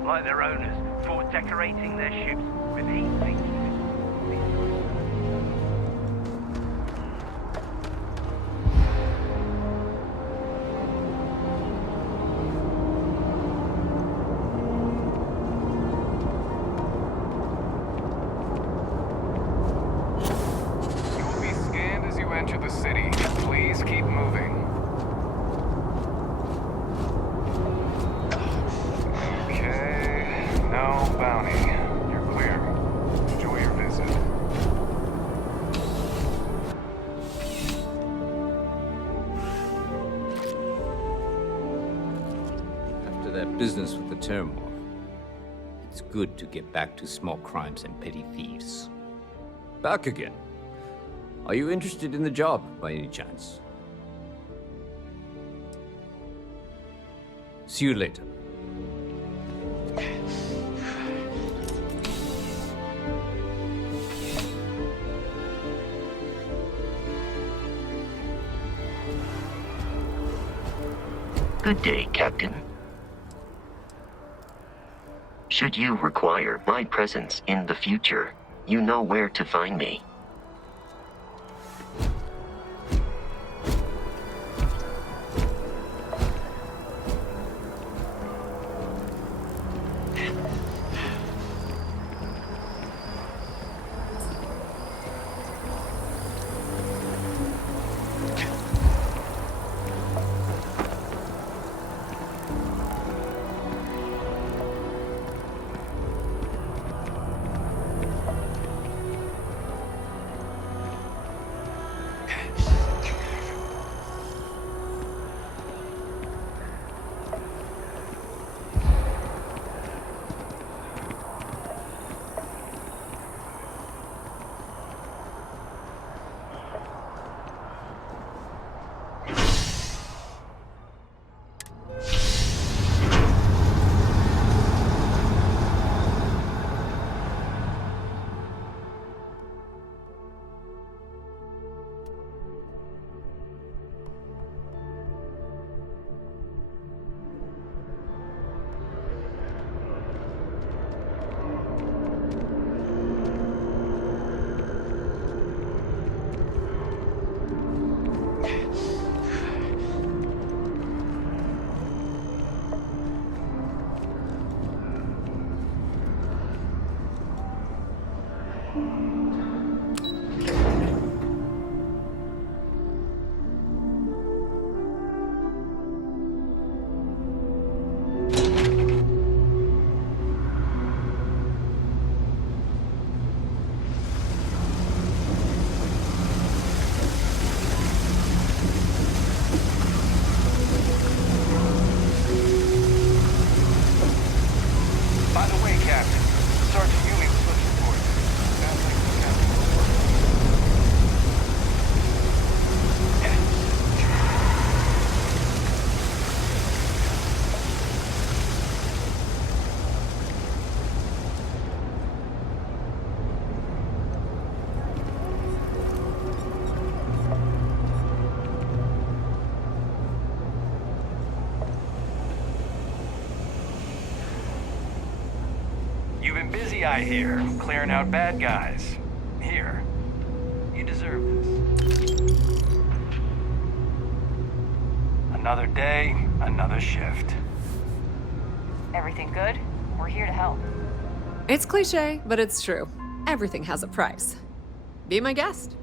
Like their owners, for decorating their ships with heat sinks. You will be scanned as you enter the city. Please keep moving. No bounty. You're clear. Enjoy your visit. After that business with the Terramorph, it's good to get back to small crimes and petty thieves. Back again. Are you interested in the job, by any chance? See you later. Good day, Captain. Should you require my presence in the future, you know where to find me. By the way, Captain, Sergeant Yuli was looking for you. Sounds like you busy, I hear, clearing out bad guys. Here, you deserve this. Another day, another shift. Everything good? We're here to help. It's cliche, but it's true. Everything has a price. Be my guest.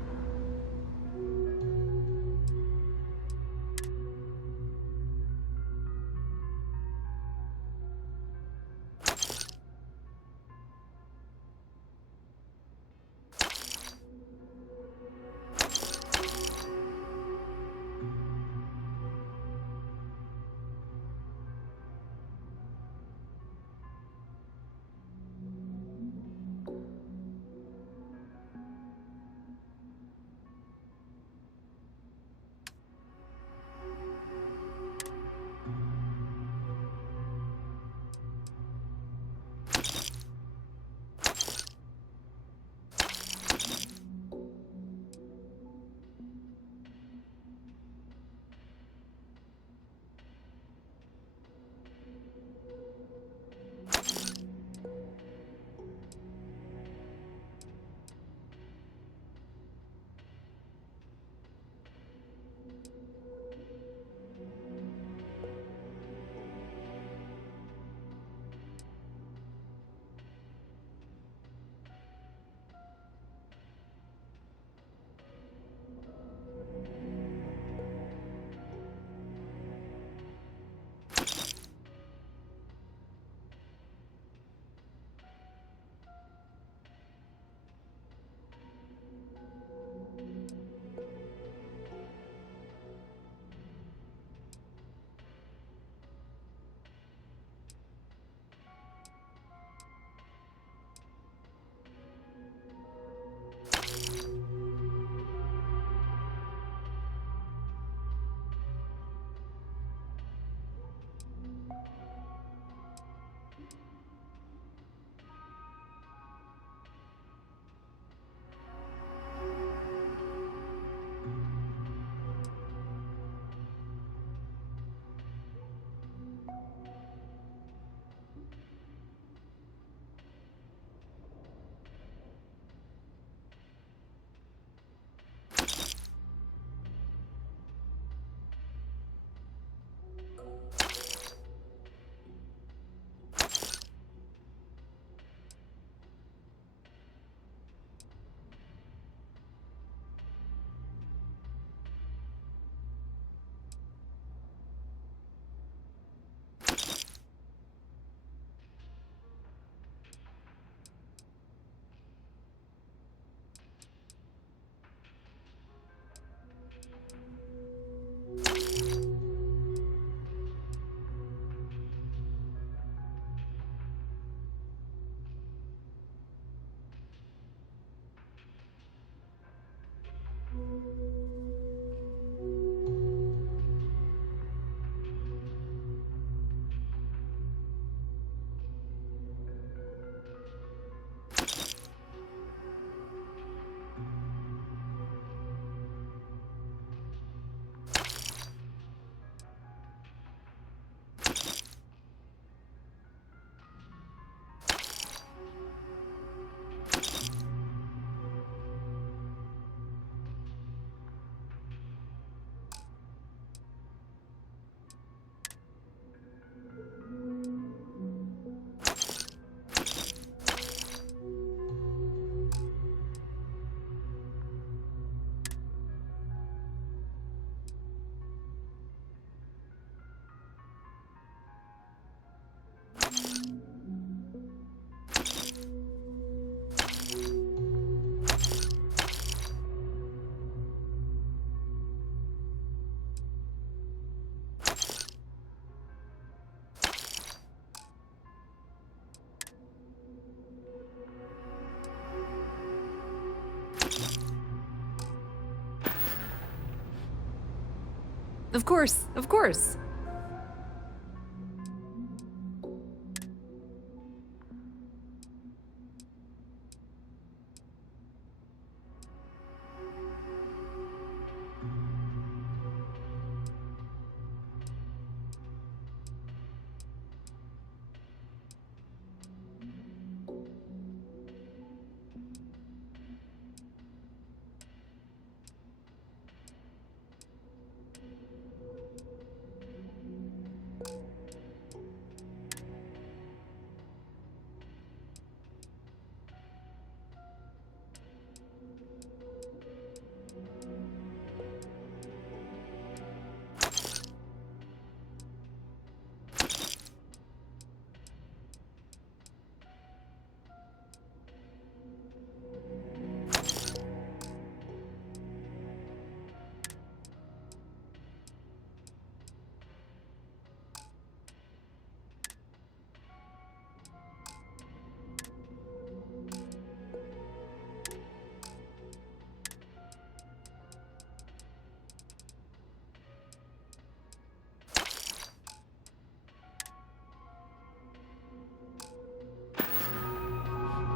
Of course, of course.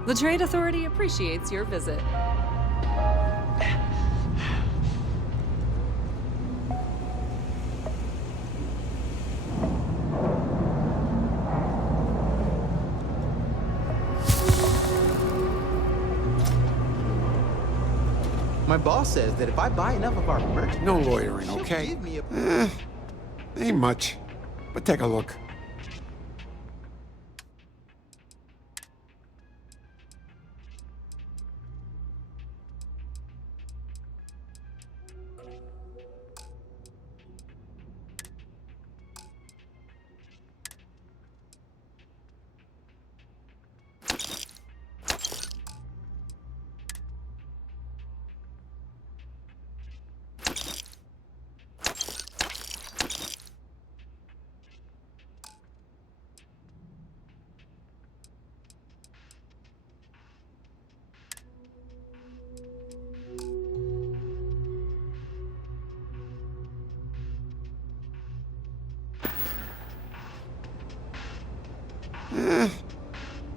The Trade Authority appreciates your visit. My boss says that if I buy enough of our merch... No lawyering, okay? Give me a... Ain't much. But take a look.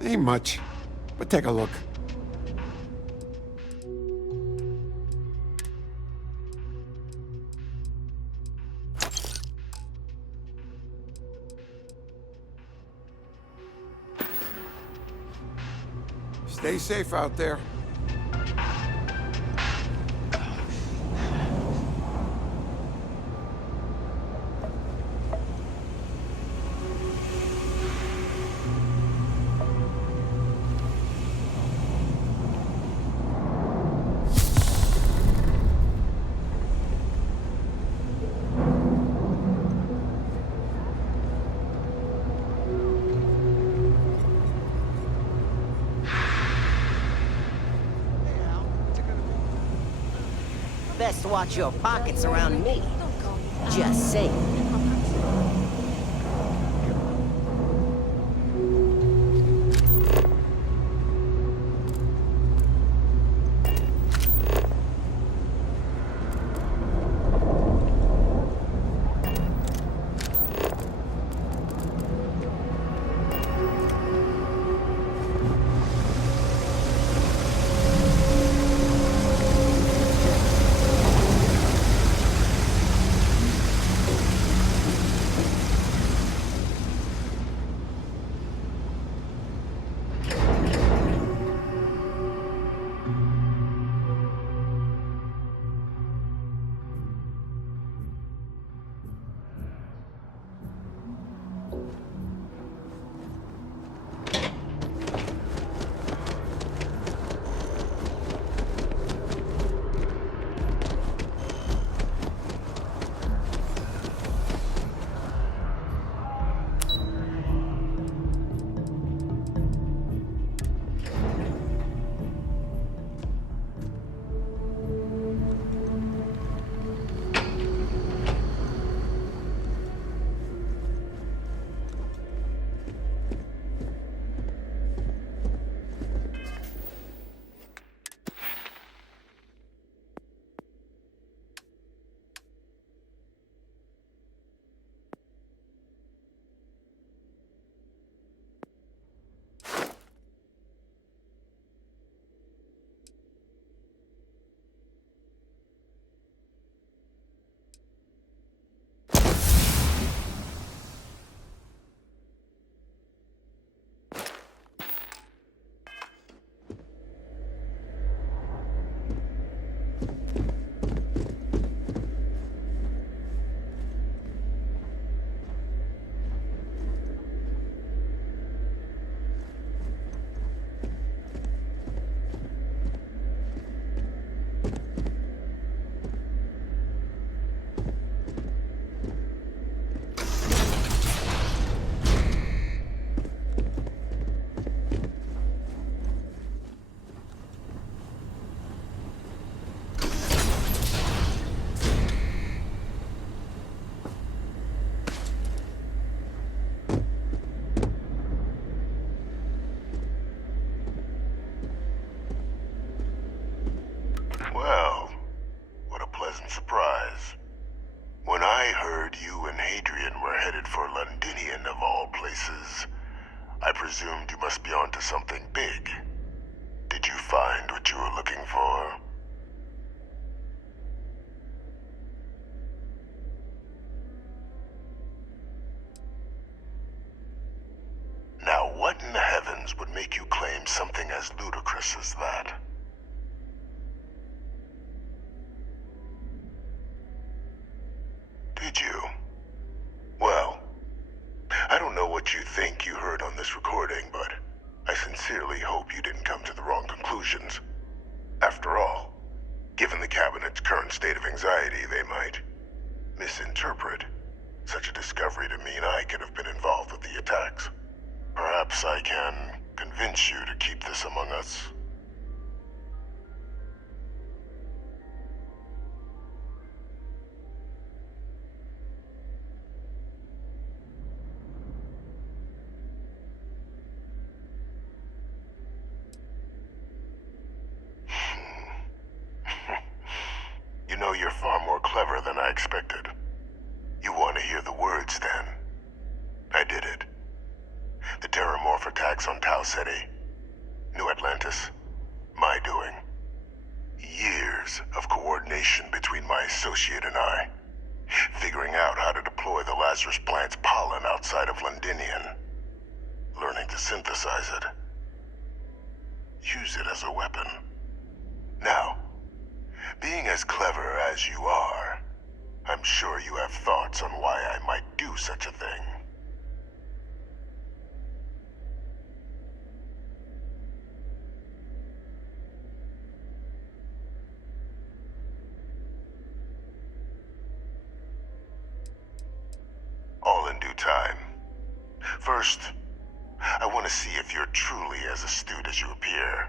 Ain't much. But take a look. Stay safe out there. Best watch your pockets around me. Just saying. Well, what a pleasant surprise. When I heard you and Hadrian were headed for Londinian of all places, I presumed you must be onto something big. find what you were looking for? Now, what in the heavens would make you claim something as ludicrous as that? Did you? Well, I don't know what you think you heard on this recording, but I sincerely hope you didn't come to the wrong conclusions. After all, given the Cabinet's current state of anxiety, they might misinterpret such a discovery to mean I could have been involved with the attacks. Perhaps I can convince you to keep this among us. You know, you're far more clever than I expected. You want to hear the words, then? I did it. The Terramorph attacks on Tau Ceti, New Atlantis, my doing. Years of coordination between my associate and I, figuring out how to deploy the Lazarus plant's pollen outside of Londinian, learning to synthesize it, use it as a weapon. Now, being as clever as you are, I'm sure you have thoughts on why I might do such a thing. All in due time. First, I want to see if you're truly as astute as you appear.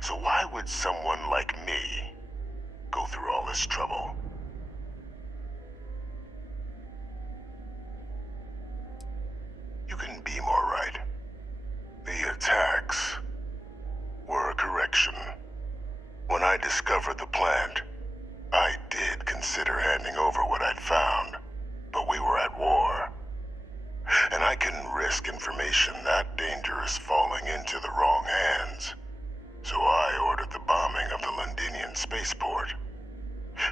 So why would someone like me go through all this trouble? You couldn't be more right. The attacks were a correction. When I discovered the plant, I did consider handing over what I'd found, but we were at war. And I couldn't risk information that dangerous falling into the wrong hands. So I ordered the bombing of the Londinian spaceport,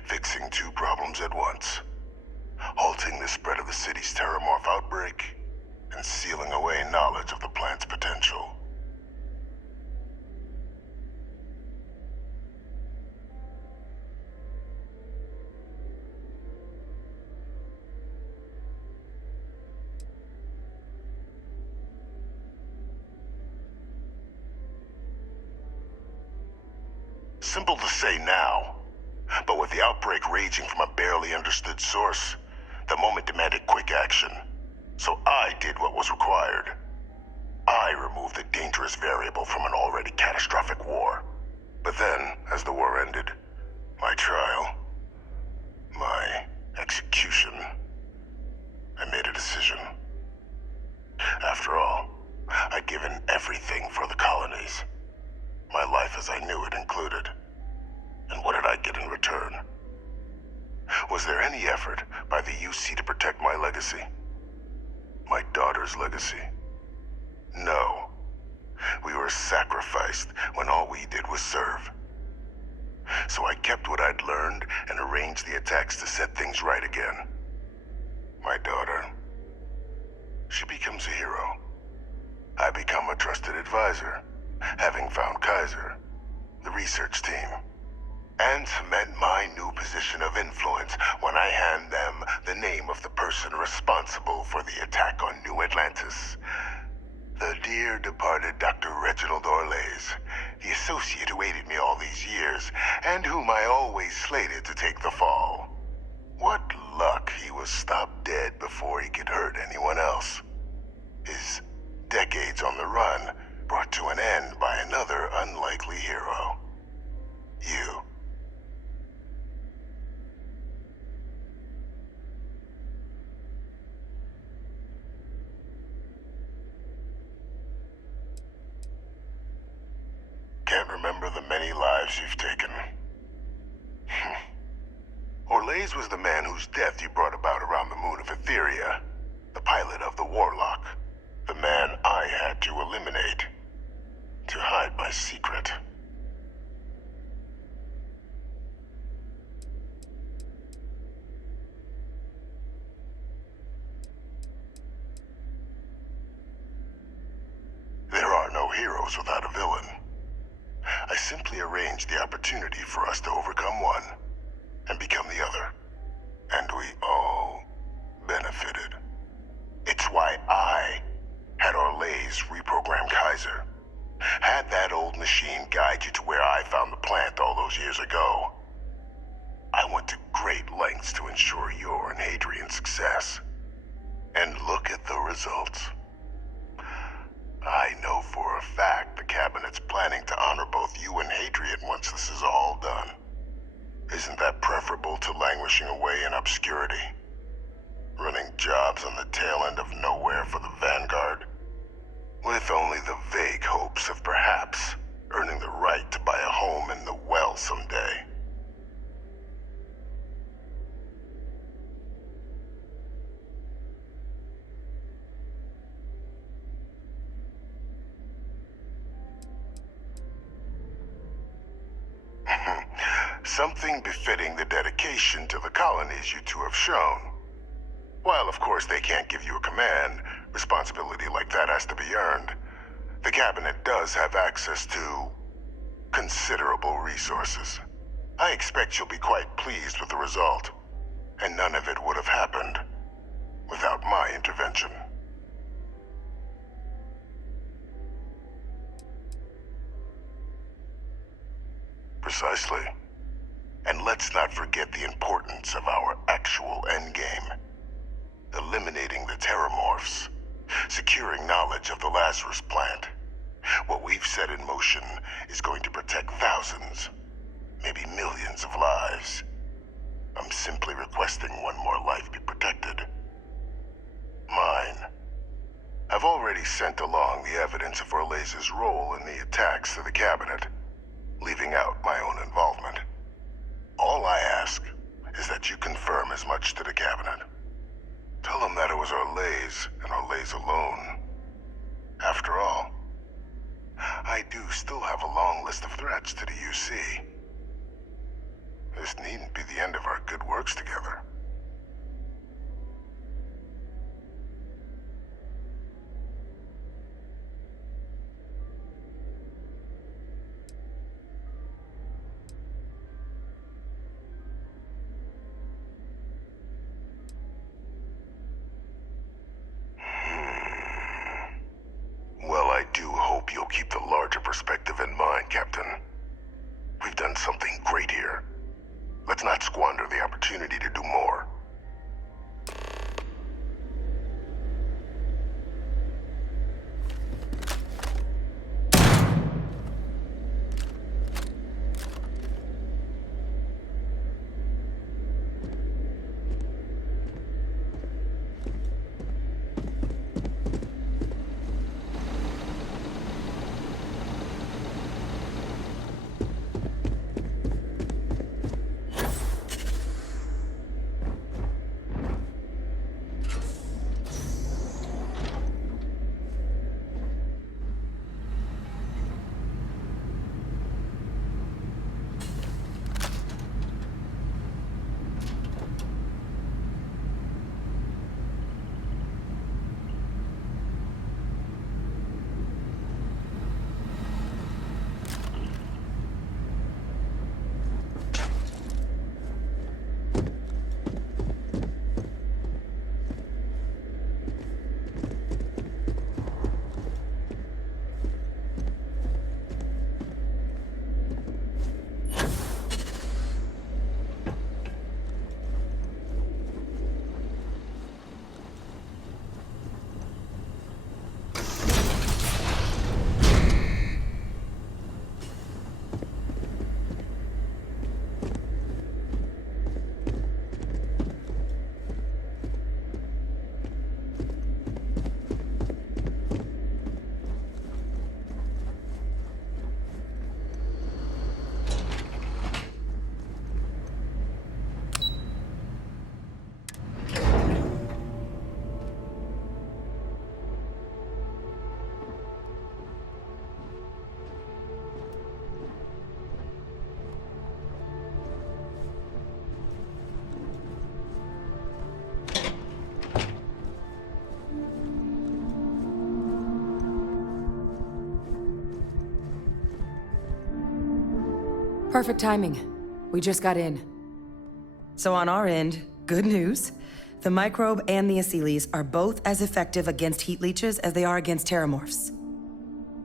fixing two problems at once: halting the spread of the city's Terramorph outbreak, and sealing away knowledge of the plant's potential. Simple to say now, but with the outbreak raging from a barely understood source, the moment demanded quick action. So I did what was required. I removed the dangerous variable from an already catastrophic war. But then, as the war ended, my trial, my execution, I made a decision. After all, I'd given everything for the colonies. My life as I knew it included. And what did I get in return? Was there any effort by the UC to protect my legacy? My daughter's legacy? No. We were sacrificed when all we did was serve. So I kept what I'd learned and arranged the attacks to set things right again. My daughter, she becomes a hero. I become a trusted advisor, having found Kaiser, the research team, and cement my new position of influence when I hand them the name of the person responsible for the attack on New Atlantis. The dear departed Dr. Reginald Orlays, the associate who aided me all these years, and whom I always slated to take the fall. What luck he was stopped dead before he could hurt anyone else. His decades on the run brought to an end by another unlikely hero. You. Can't remember the many lives you've taken. Orlays was the man whose death you brought about around the moon of Etheria, the pilot of the Warlock, the man I had to eliminate, to hide my secret. heroes without a villain. I simply arranged the opportunity for us to overcome one and become the other. And we all benefited. It's why I had Orlays reprogram Kaiser. Had that old machine guide you to where I found the plant all those years ago. I went to great lengths to ensure your and Hadrian's success. And look at the results. I know for a fact the Cabinet's planning to honor both you and Hadrian once this is all done. Isn't that preferable to languishing away in obscurity? Running jobs on the tail end of nowhere for the Vanguard? With only the vague hopes of perhaps earning the right to buy a home in the well someday. Something befitting the dedication to the colonies you two have shown. While, of course, they can't give you a command, responsibility like that has to be earned. The Cabinet does have access to considerable resources. I expect you'll be quite pleased with the result, and none of it would have happened without my intervention. Precisely. And let's not forget the importance of our actual endgame. Eliminating the Terramorphs. Securing knowledge of the Lazarus plant. What we've set in motion is going to protect thousands, maybe millions of lives. I'm simply requesting one more life be protected. Mine. I've already sent along the evidence of Orlays' role in the attacks to the Cabinet, leaving out my own involvement. All I ask is that you confirm as much to the Cabinet. Tell them that it was Orlays and Orlays alone. After all, I do still have a long list of threats to the UC. This needn't be the end of our good works together. Well, I do hope you'll keep the larger perspective in mind, Captain. We've done something great here. Let's not squander the opportunity to do more. Perfect timing. We just got in. So on our end, good news. The microbe and the Asylees are both as effective against heat leeches as they are against terramorphs.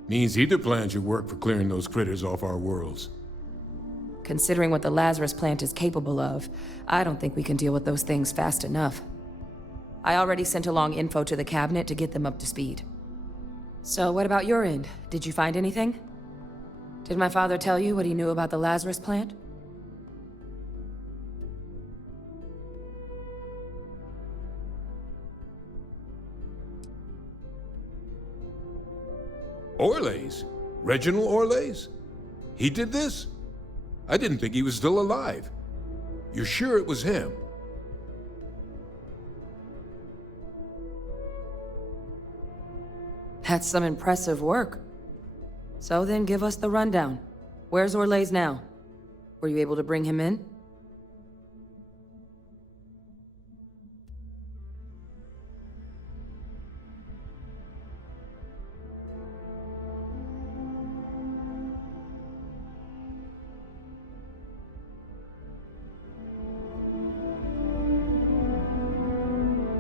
Means either plan should work for clearing those critters off our worlds. Considering what the Lazarus plant is capable of, I don't think we can deal with those things fast enough. I already sent along info to the cabinet to get them up to speed. So what about your end? Did you find anything? Did my father tell you what he knew about the Lazarus plant? Orlays? Reginald Orlays? He did this? I didn't think he was still alive. You're sure it was him? That's some impressive work. So then give us the rundown. Where's Orlays now? Were you able to bring him in?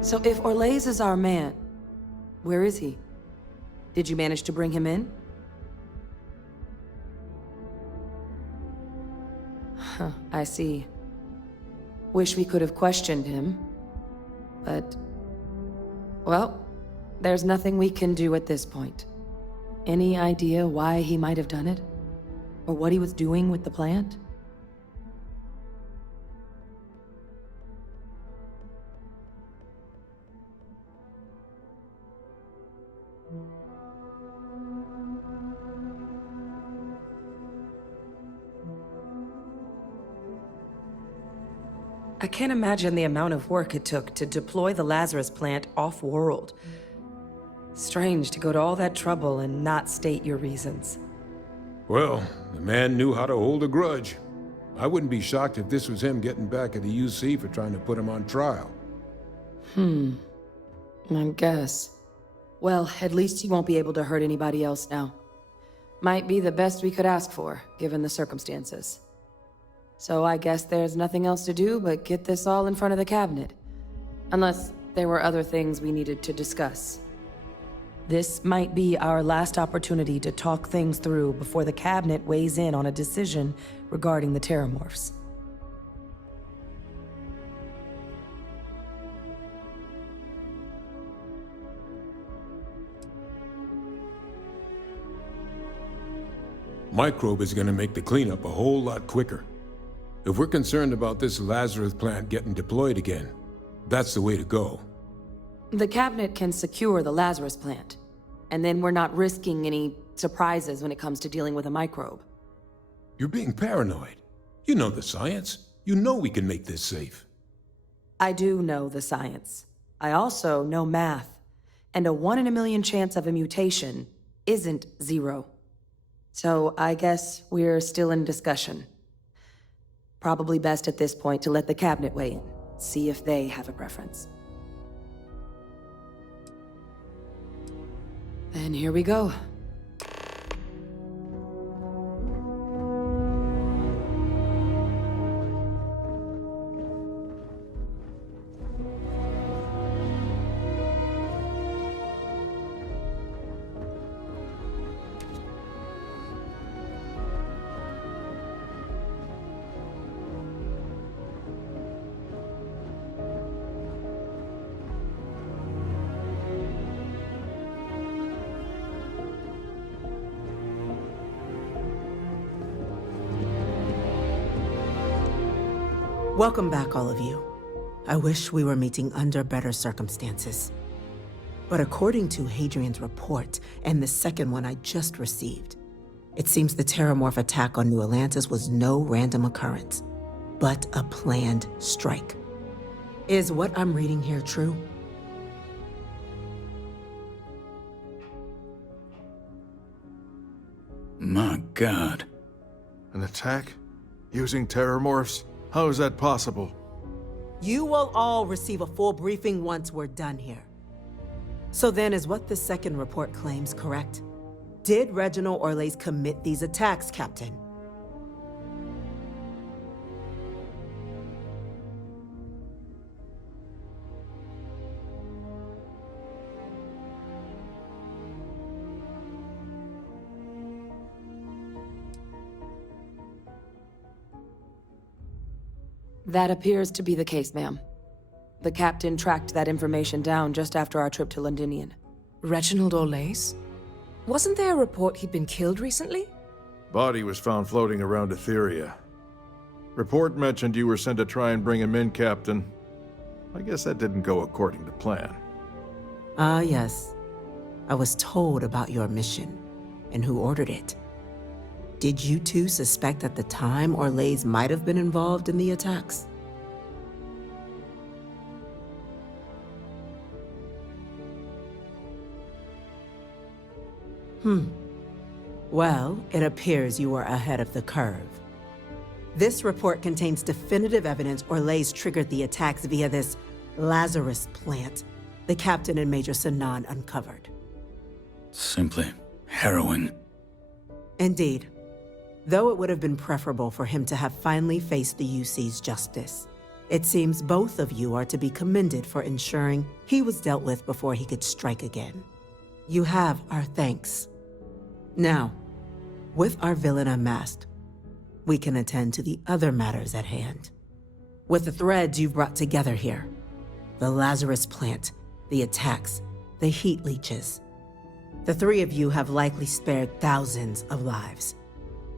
So if Orlays is our man, where is he? Did you manage to bring him in? Huh, I see. Wish we could have questioned him, but... well, there's nothing we can do at this point. Any idea why he might have done it? Or what he was doing with the plant? I can't imagine the amount of work it took to deploy the Lazarus plant off-world. Strange to go to all that trouble and not state your reasons. Well, the man knew how to hold a grudge. I wouldn't be shocked if this was him getting back at the UC for trying to put him on trial. I guess. Well, at least he won't be able to hurt anybody else now. Might be the best we could ask for, given the circumstances. So I guess there's nothing else to do but get this all in front of the cabinet. Unless there were other things we needed to discuss. This might be our last opportunity to talk things through before the cabinet weighs in on a decision regarding the terramorphs. Microbe is gonna make the cleanup a whole lot quicker. If we're concerned about this Lazarus plant getting deployed again, that's the way to go. The cabinet can secure the Lazarus plant, and then we're not risking any surprises when it comes to dealing with a microbe. You're being paranoid. You know the science. You know we can make this safe. I do know the science. I also know math, and a 1 in a million chance of a mutation isn't 0. So I guess we're still in discussion. Probably best at this point to let the cabinet weigh in, see if they have a preference. Then here we go. Welcome back, all of you. I wish we were meeting under better circumstances. But according to Hadrian's report, and the second one I just received, it seems the Terramorph attack on New Atlantis was no random occurrence, but a planned strike. Is what I'm reading here true? My God. An attack? Using terramorphs? How is that possible? You will all receive a full briefing once we're done here. So then, is what the second report claims correct? Did Reginald Orlays commit these attacks, Captain? That appears to be the case, ma'am. The captain tracked that information down just after our trip to Londinian. Reginald Olays? Wasn't there a report he'd been killed recently? Body was found floating around Etheria. Report mentioned you were sent to try and bring him in, Captain. I guess that didn't go according to plan. Ah, yes. I was told about your mission and who ordered it. Did you two suspect at the time Orlays might have been involved in the attacks? Well, it appears you were ahead of the curve. This report contains definitive evidence Orlays triggered the attacks via this Lazarus plant the captain and Major Sanan uncovered. Simply harrowing. Indeed. Though it would have been preferable for him to have finally faced the UC's justice, it seems both of you are to be commended for ensuring he was dealt with before he could strike again. You have our thanks. Now, with our villain unmasked, we can attend to the other matters at hand. With the threads you've brought together here, the Lazarus plant, the attacks, the heat leeches, the three of you have likely spared thousands of lives.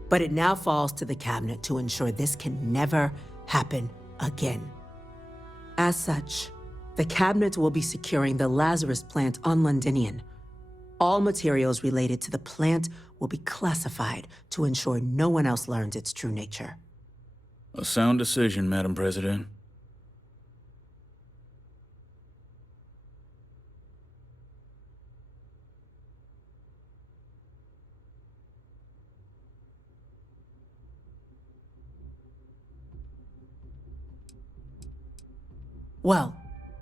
But it now falls to the cabinet to ensure this can never happen again. As such, the cabinet will be securing the Lazarus plant on Londinian. All materials related to the plant will be classified to ensure no one else learns its true nature. A sound decision, Madam President. Well,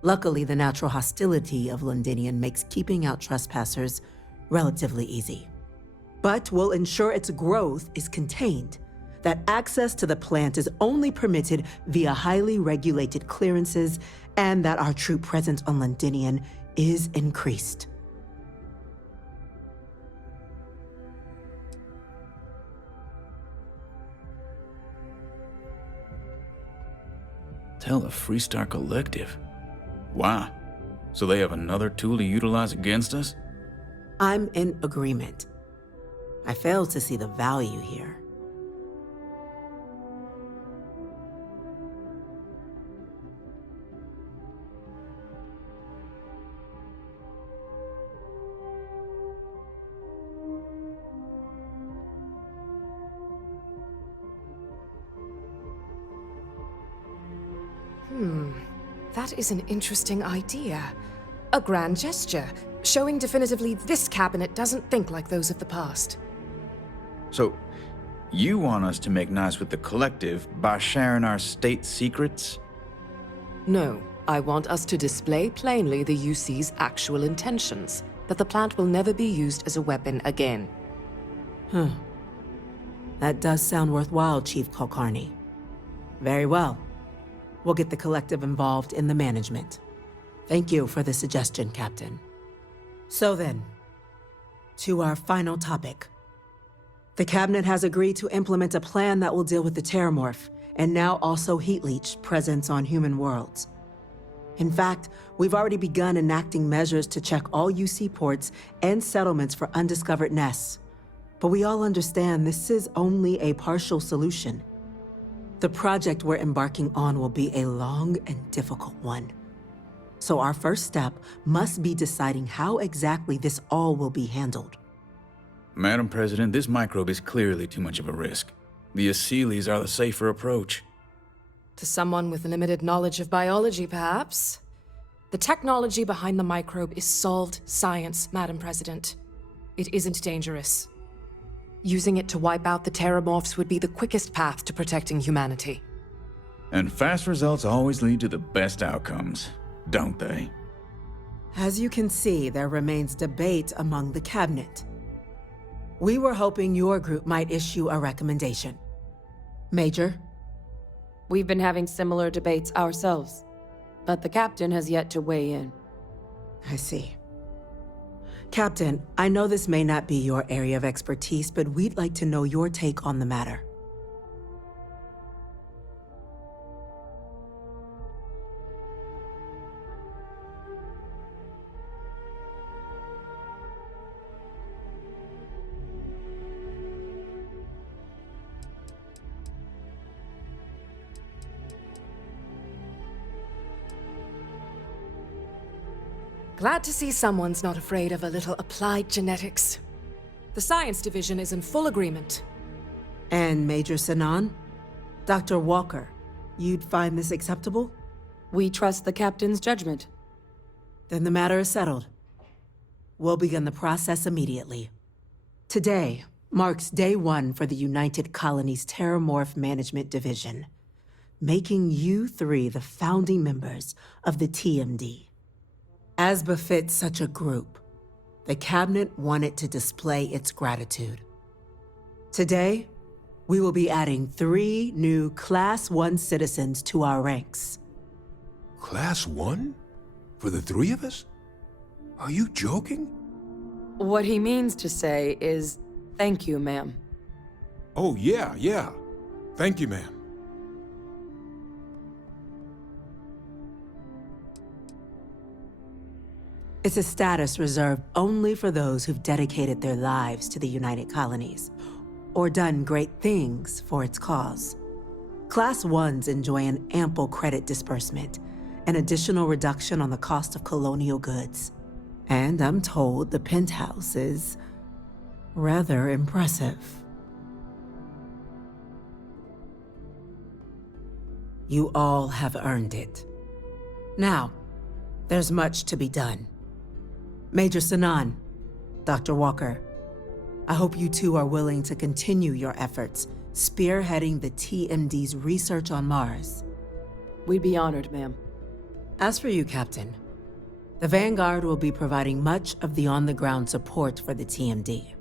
luckily the natural hostility of Londinian makes keeping out trespassers relatively easy. But we'll ensure its growth is contained, that access to the plant is only permitted via highly regulated clearances, and that our troop presence on Londinian is increased. Tell the Freestar Collective. Wow. So they have another tool to utilize against us? I'm in agreement. I fail to see the value here. That is an interesting idea. A grand gesture, showing definitively this cabinet doesn't think like those of the past. So, you want us to make nice with the Collective by sharing our state secrets? No, I want us to display plainly the UC's actual intentions, that the plant will never be used as a weapon again. That does sound worthwhile, Chief Kulkarni. Very well. We'll get the Collective involved in the management. Thank you for the suggestion, Captain. So then, to our final topic. The Cabinet has agreed to implement a plan that will deal with the Terramorph, and now also Heat Leech presence on human worlds. In fact, we've already begun enacting measures to check all UC ports and settlements for undiscovered nests. But we all understand this is only a partial solution. The project we're embarking on will be a long and difficult one. So our first step must be deciding how exactly this all will be handled. Madam President, this microbe is clearly too much of a risk. The Aseles are the safer approach. To someone with limited knowledge of biology, perhaps? The technology behind the microbe is solved science, Madam President. It isn't dangerous. Using it to wipe out the Terramorphs would be the quickest path to protecting humanity. And fast results always lead to the best outcomes, don't they? As you can see, there remains debate among the Cabinet. We were hoping your group might issue a recommendation. Major? We've been having similar debates ourselves, but the captain has yet to weigh in. I see. Captain, I know this may not be your area of expertise, but we'd like to know your take on the matter. Glad to see someone's not afraid of a little applied genetics. The science division is in full agreement. And Major Sinan? Dr. Walker, you'd find this acceptable? We trust the captain's judgment. Then the matter is settled. We'll begin the process immediately. Today marks day one for the United Colonies Terramorph Management Division, making you three the founding members of the TMD. As befits such a group, the Cabinet wanted to display its gratitude. Today, we will be adding 3 new Class 1 citizens to our ranks. Class 1? For the 3 of us? Are you joking? What he means to say is, thank you, ma'am. Oh, yeah. Thank you, ma'am. It's a status reserved only for those who've dedicated their lives to the United Colonies, or done great things for its cause. Class 1s enjoy an ample credit disbursement, an additional reduction on the cost of colonial goods. And I'm told the penthouse is rather impressive. You all have earned it. Now, there's much to be done. Major Sinan, Dr. Walker, I hope you two are willing to continue your efforts spearheading the TMD's research on Mars. We'd be honored, ma'am. As for you, Captain, the Vanguard will be providing much of the on-the-ground support for the TMD.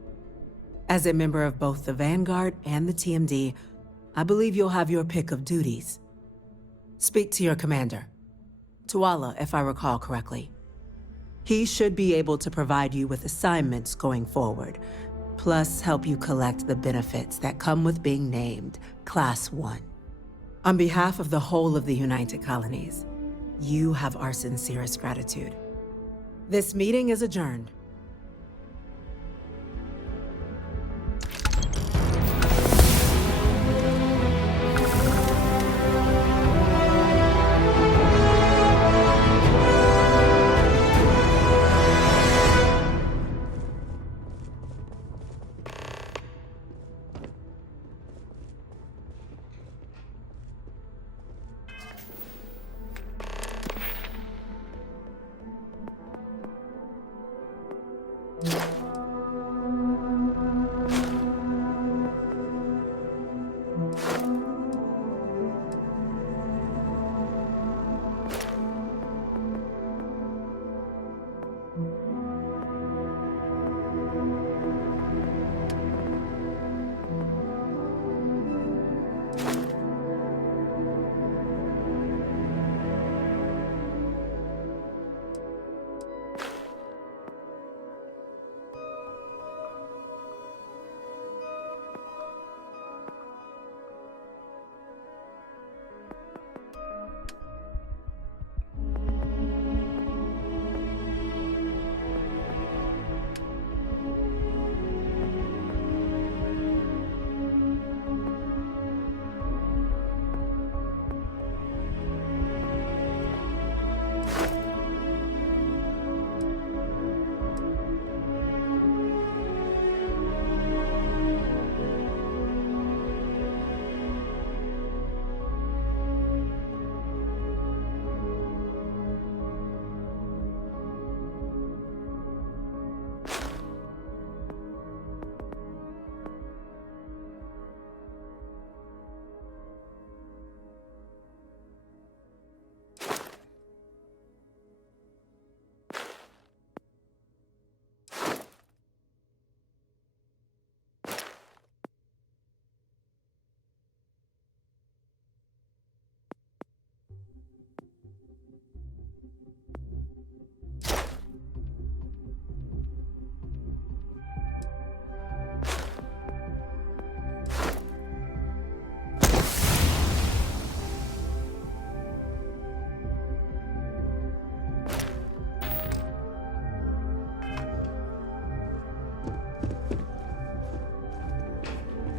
As a member of both the Vanguard and the TMD, I believe you'll have your pick of duties. Speak to your commander, Tuala, if I recall correctly. He should be able to provide you with assignments going forward, plus help you collect the benefits that come with being named Class 1. On behalf of the whole of the United Colonies, you have our sincerest gratitude. This meeting is adjourned.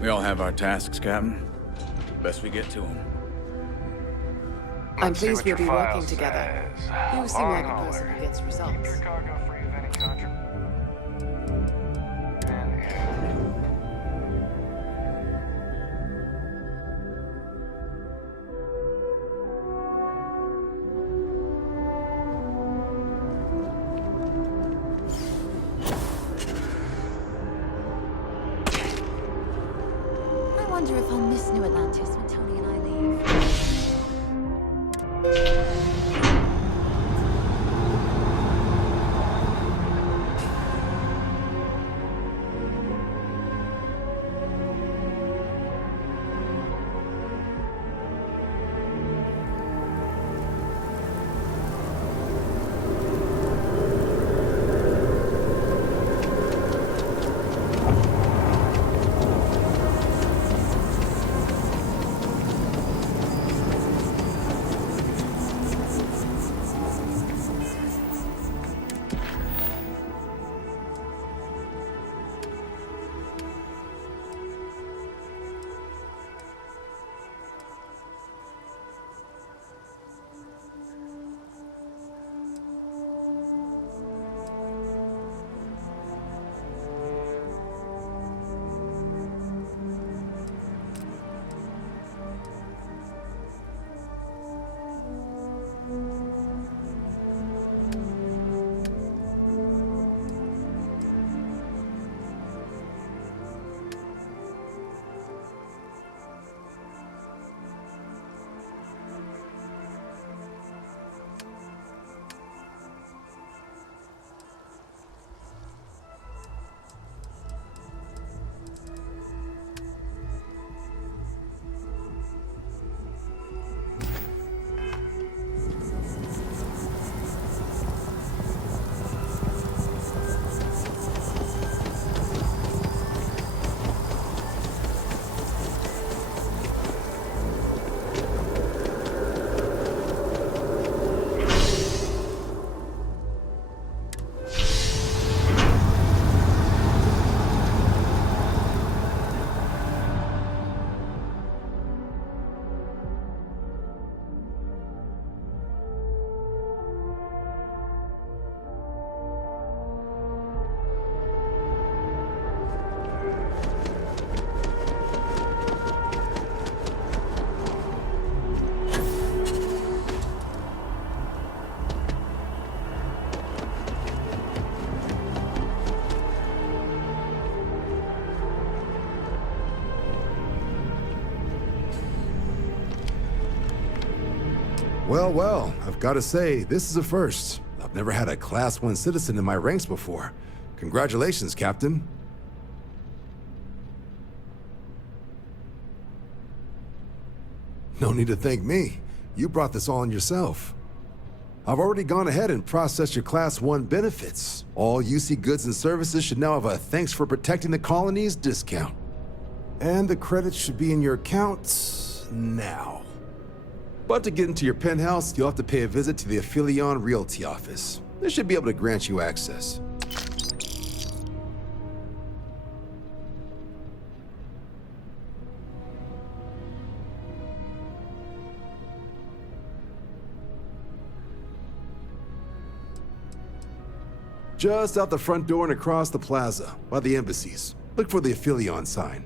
We all have our tasks, Captain. Best we get to them. I'm Let's see pleased what we'll your be working file together. says. You seem like a Long person alert. who gets results. Keep your cargo free of any and I wonder if I'll miss New Atlantis when Tony and I leave. Well, well, I've got to say, this is a first. I've never had a Class 1 citizen in my ranks before. Congratulations, Captain. No need to thank me. You brought this all on yourself. I've already gone ahead and processed your Class 1 benefits. All UC goods and services should now have a thanks for protecting the colonies discount. And the credits should be in your account now. But to get into your penthouse, you'll have to pay a visit to the Aphelion Realty office. They should be able to grant you access. Just out the front door and across the plaza, by the embassies. Look for the Aphelion sign.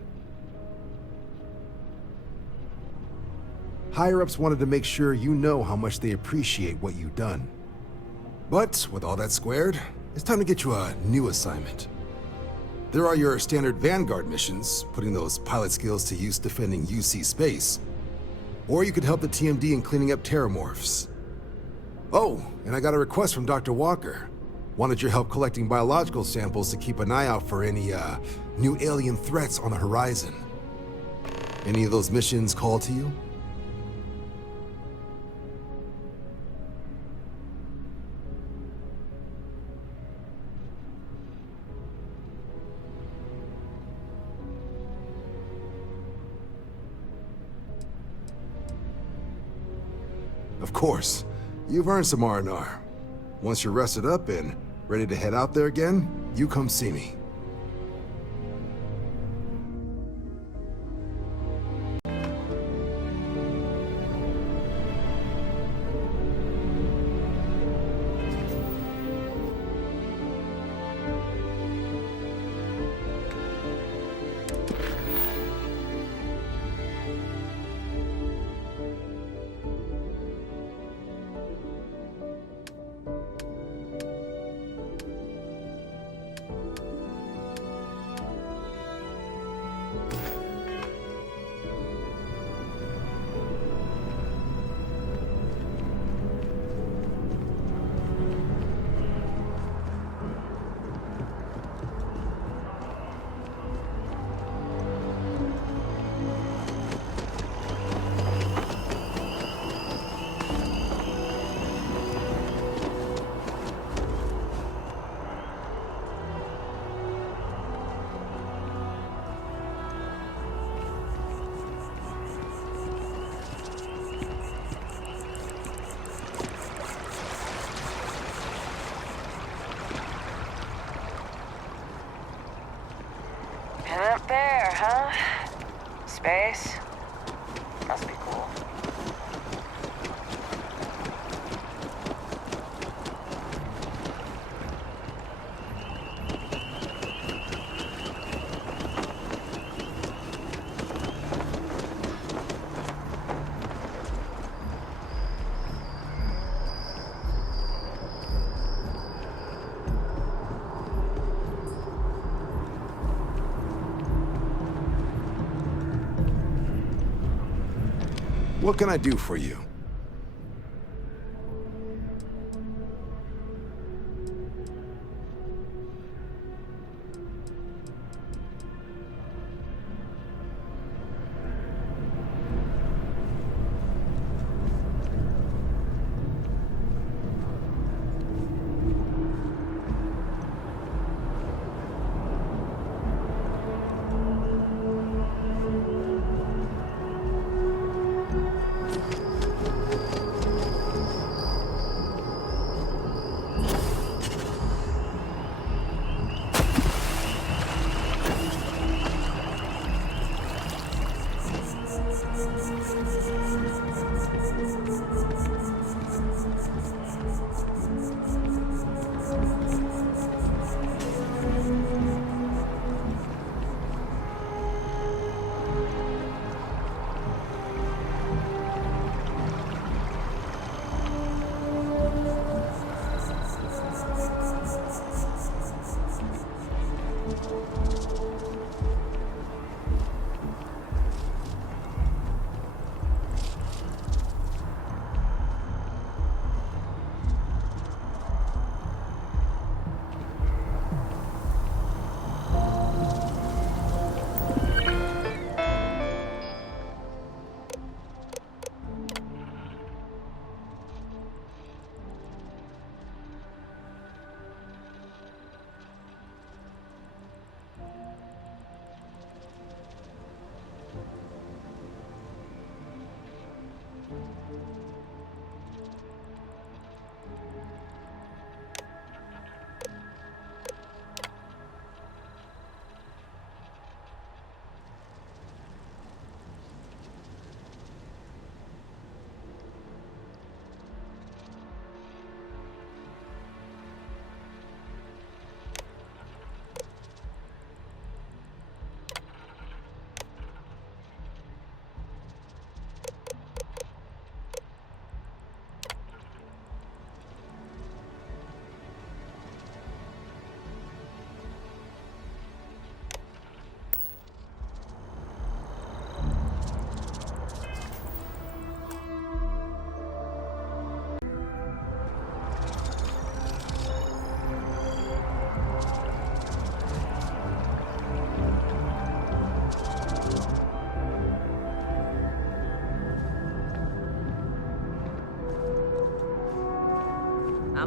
Higher-ups wanted to make sure you know how much they appreciate what you've done. But with all that squared, it's time to get you a new assignment. There are your standard Vanguard missions, putting those pilot skills to use defending UC space. Or you could help the TMD in cleaning up terramorphs. Oh, and I got a request from Dr. Walker. Wanted your help collecting biological samples to keep an eye out for any, new alien threats on the horizon. Any of those missions call to you? Of course. You've earned some R&R. Once you're rested up and ready to head out there again, you come see me. What can I do for you?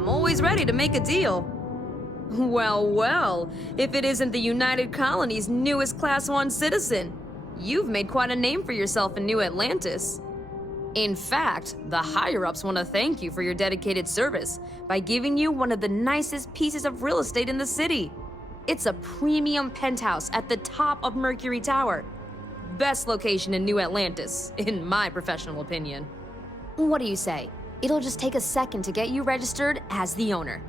I'm always ready to make a deal. Well, well, if it isn't the United Colony's newest Class 1 citizen. You've made quite a name for yourself in New Atlantis. In fact, the higher-ups want to thank you for your dedicated service by giving you one of the nicest pieces of real estate in the city. It's a premium penthouse at the top of Mercury Tower. Best location in New Atlantis, in my professional opinion. What do you say? It'll just take a second to get you registered as the owner.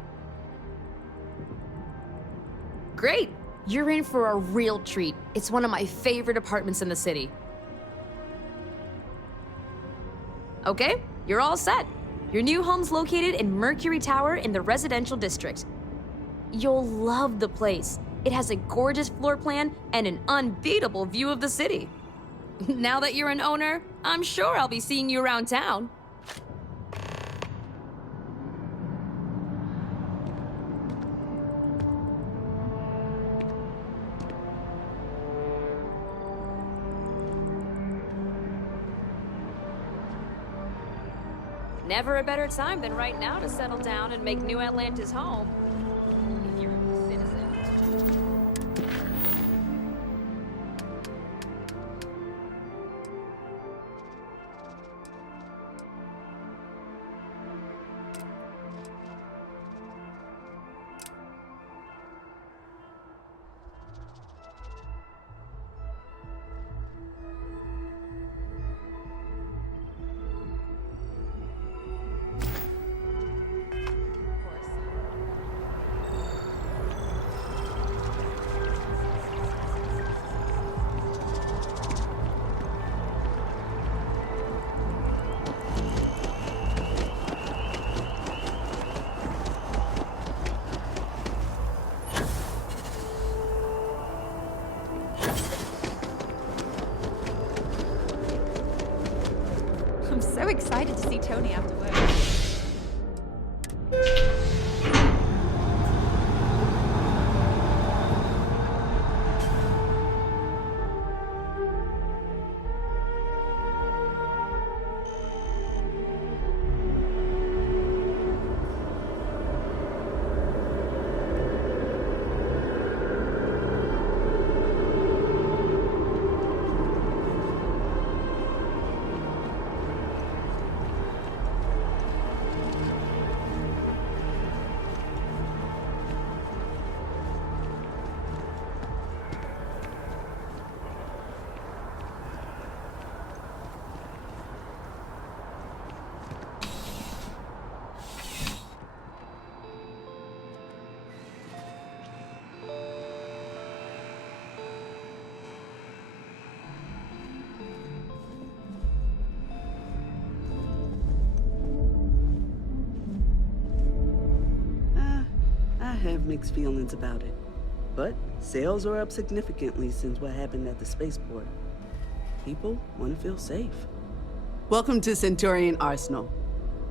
Great! You're in for a real treat. It's one of my favorite apartments in the city. Okay, you're all set. Your new home's located in Mercury Tower in the residential district. You'll love the place. It has a gorgeous floor plan and an unbeatable view of the city. Now that you're an owner, I'm sure I'll be seeing you around town. Never a better time than right now to settle down and make New Atlantis home. If you're a citizen. I'm so excited to see Tony after work. I have mixed feelings about it, but sales are up significantly since what happened at the spaceport. People want to feel safe. Welcome to Centurion Arsenal.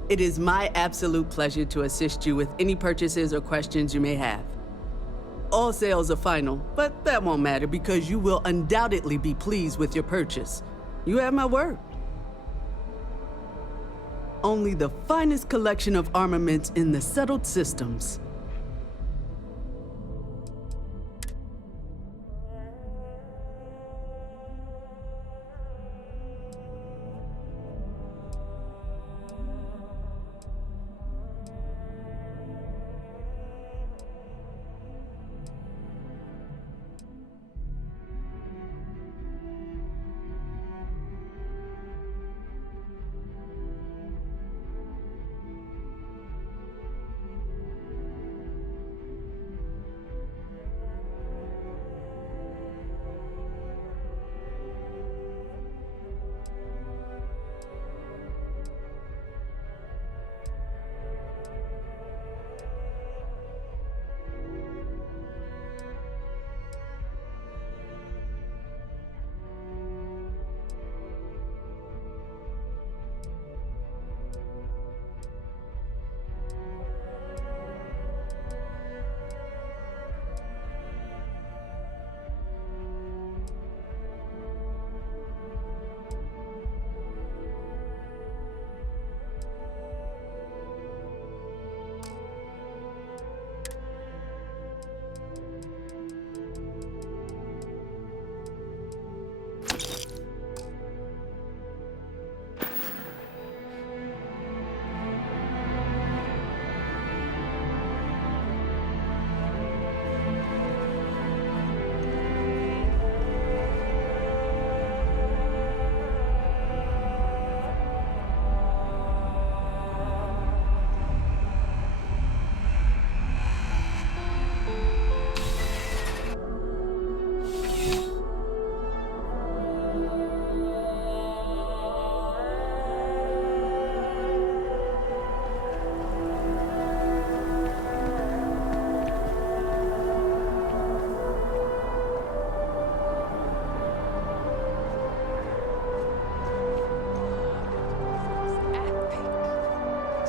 It is my absolute pleasure to assist you with any purchases or questions you may have. All sales are final, but that won't matter because you will undoubtedly be pleased with your purchase. You have my word. Only the finest collection of armaments in the settled systems.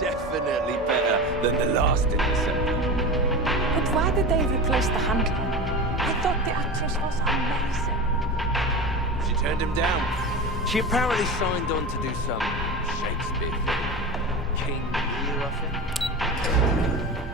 Definitely better than the last in the set. But why did they replace the handler? I thought the actress was amazing. She turned him down. She apparently signed on to do some Shakespeare thing. King Lear, I think.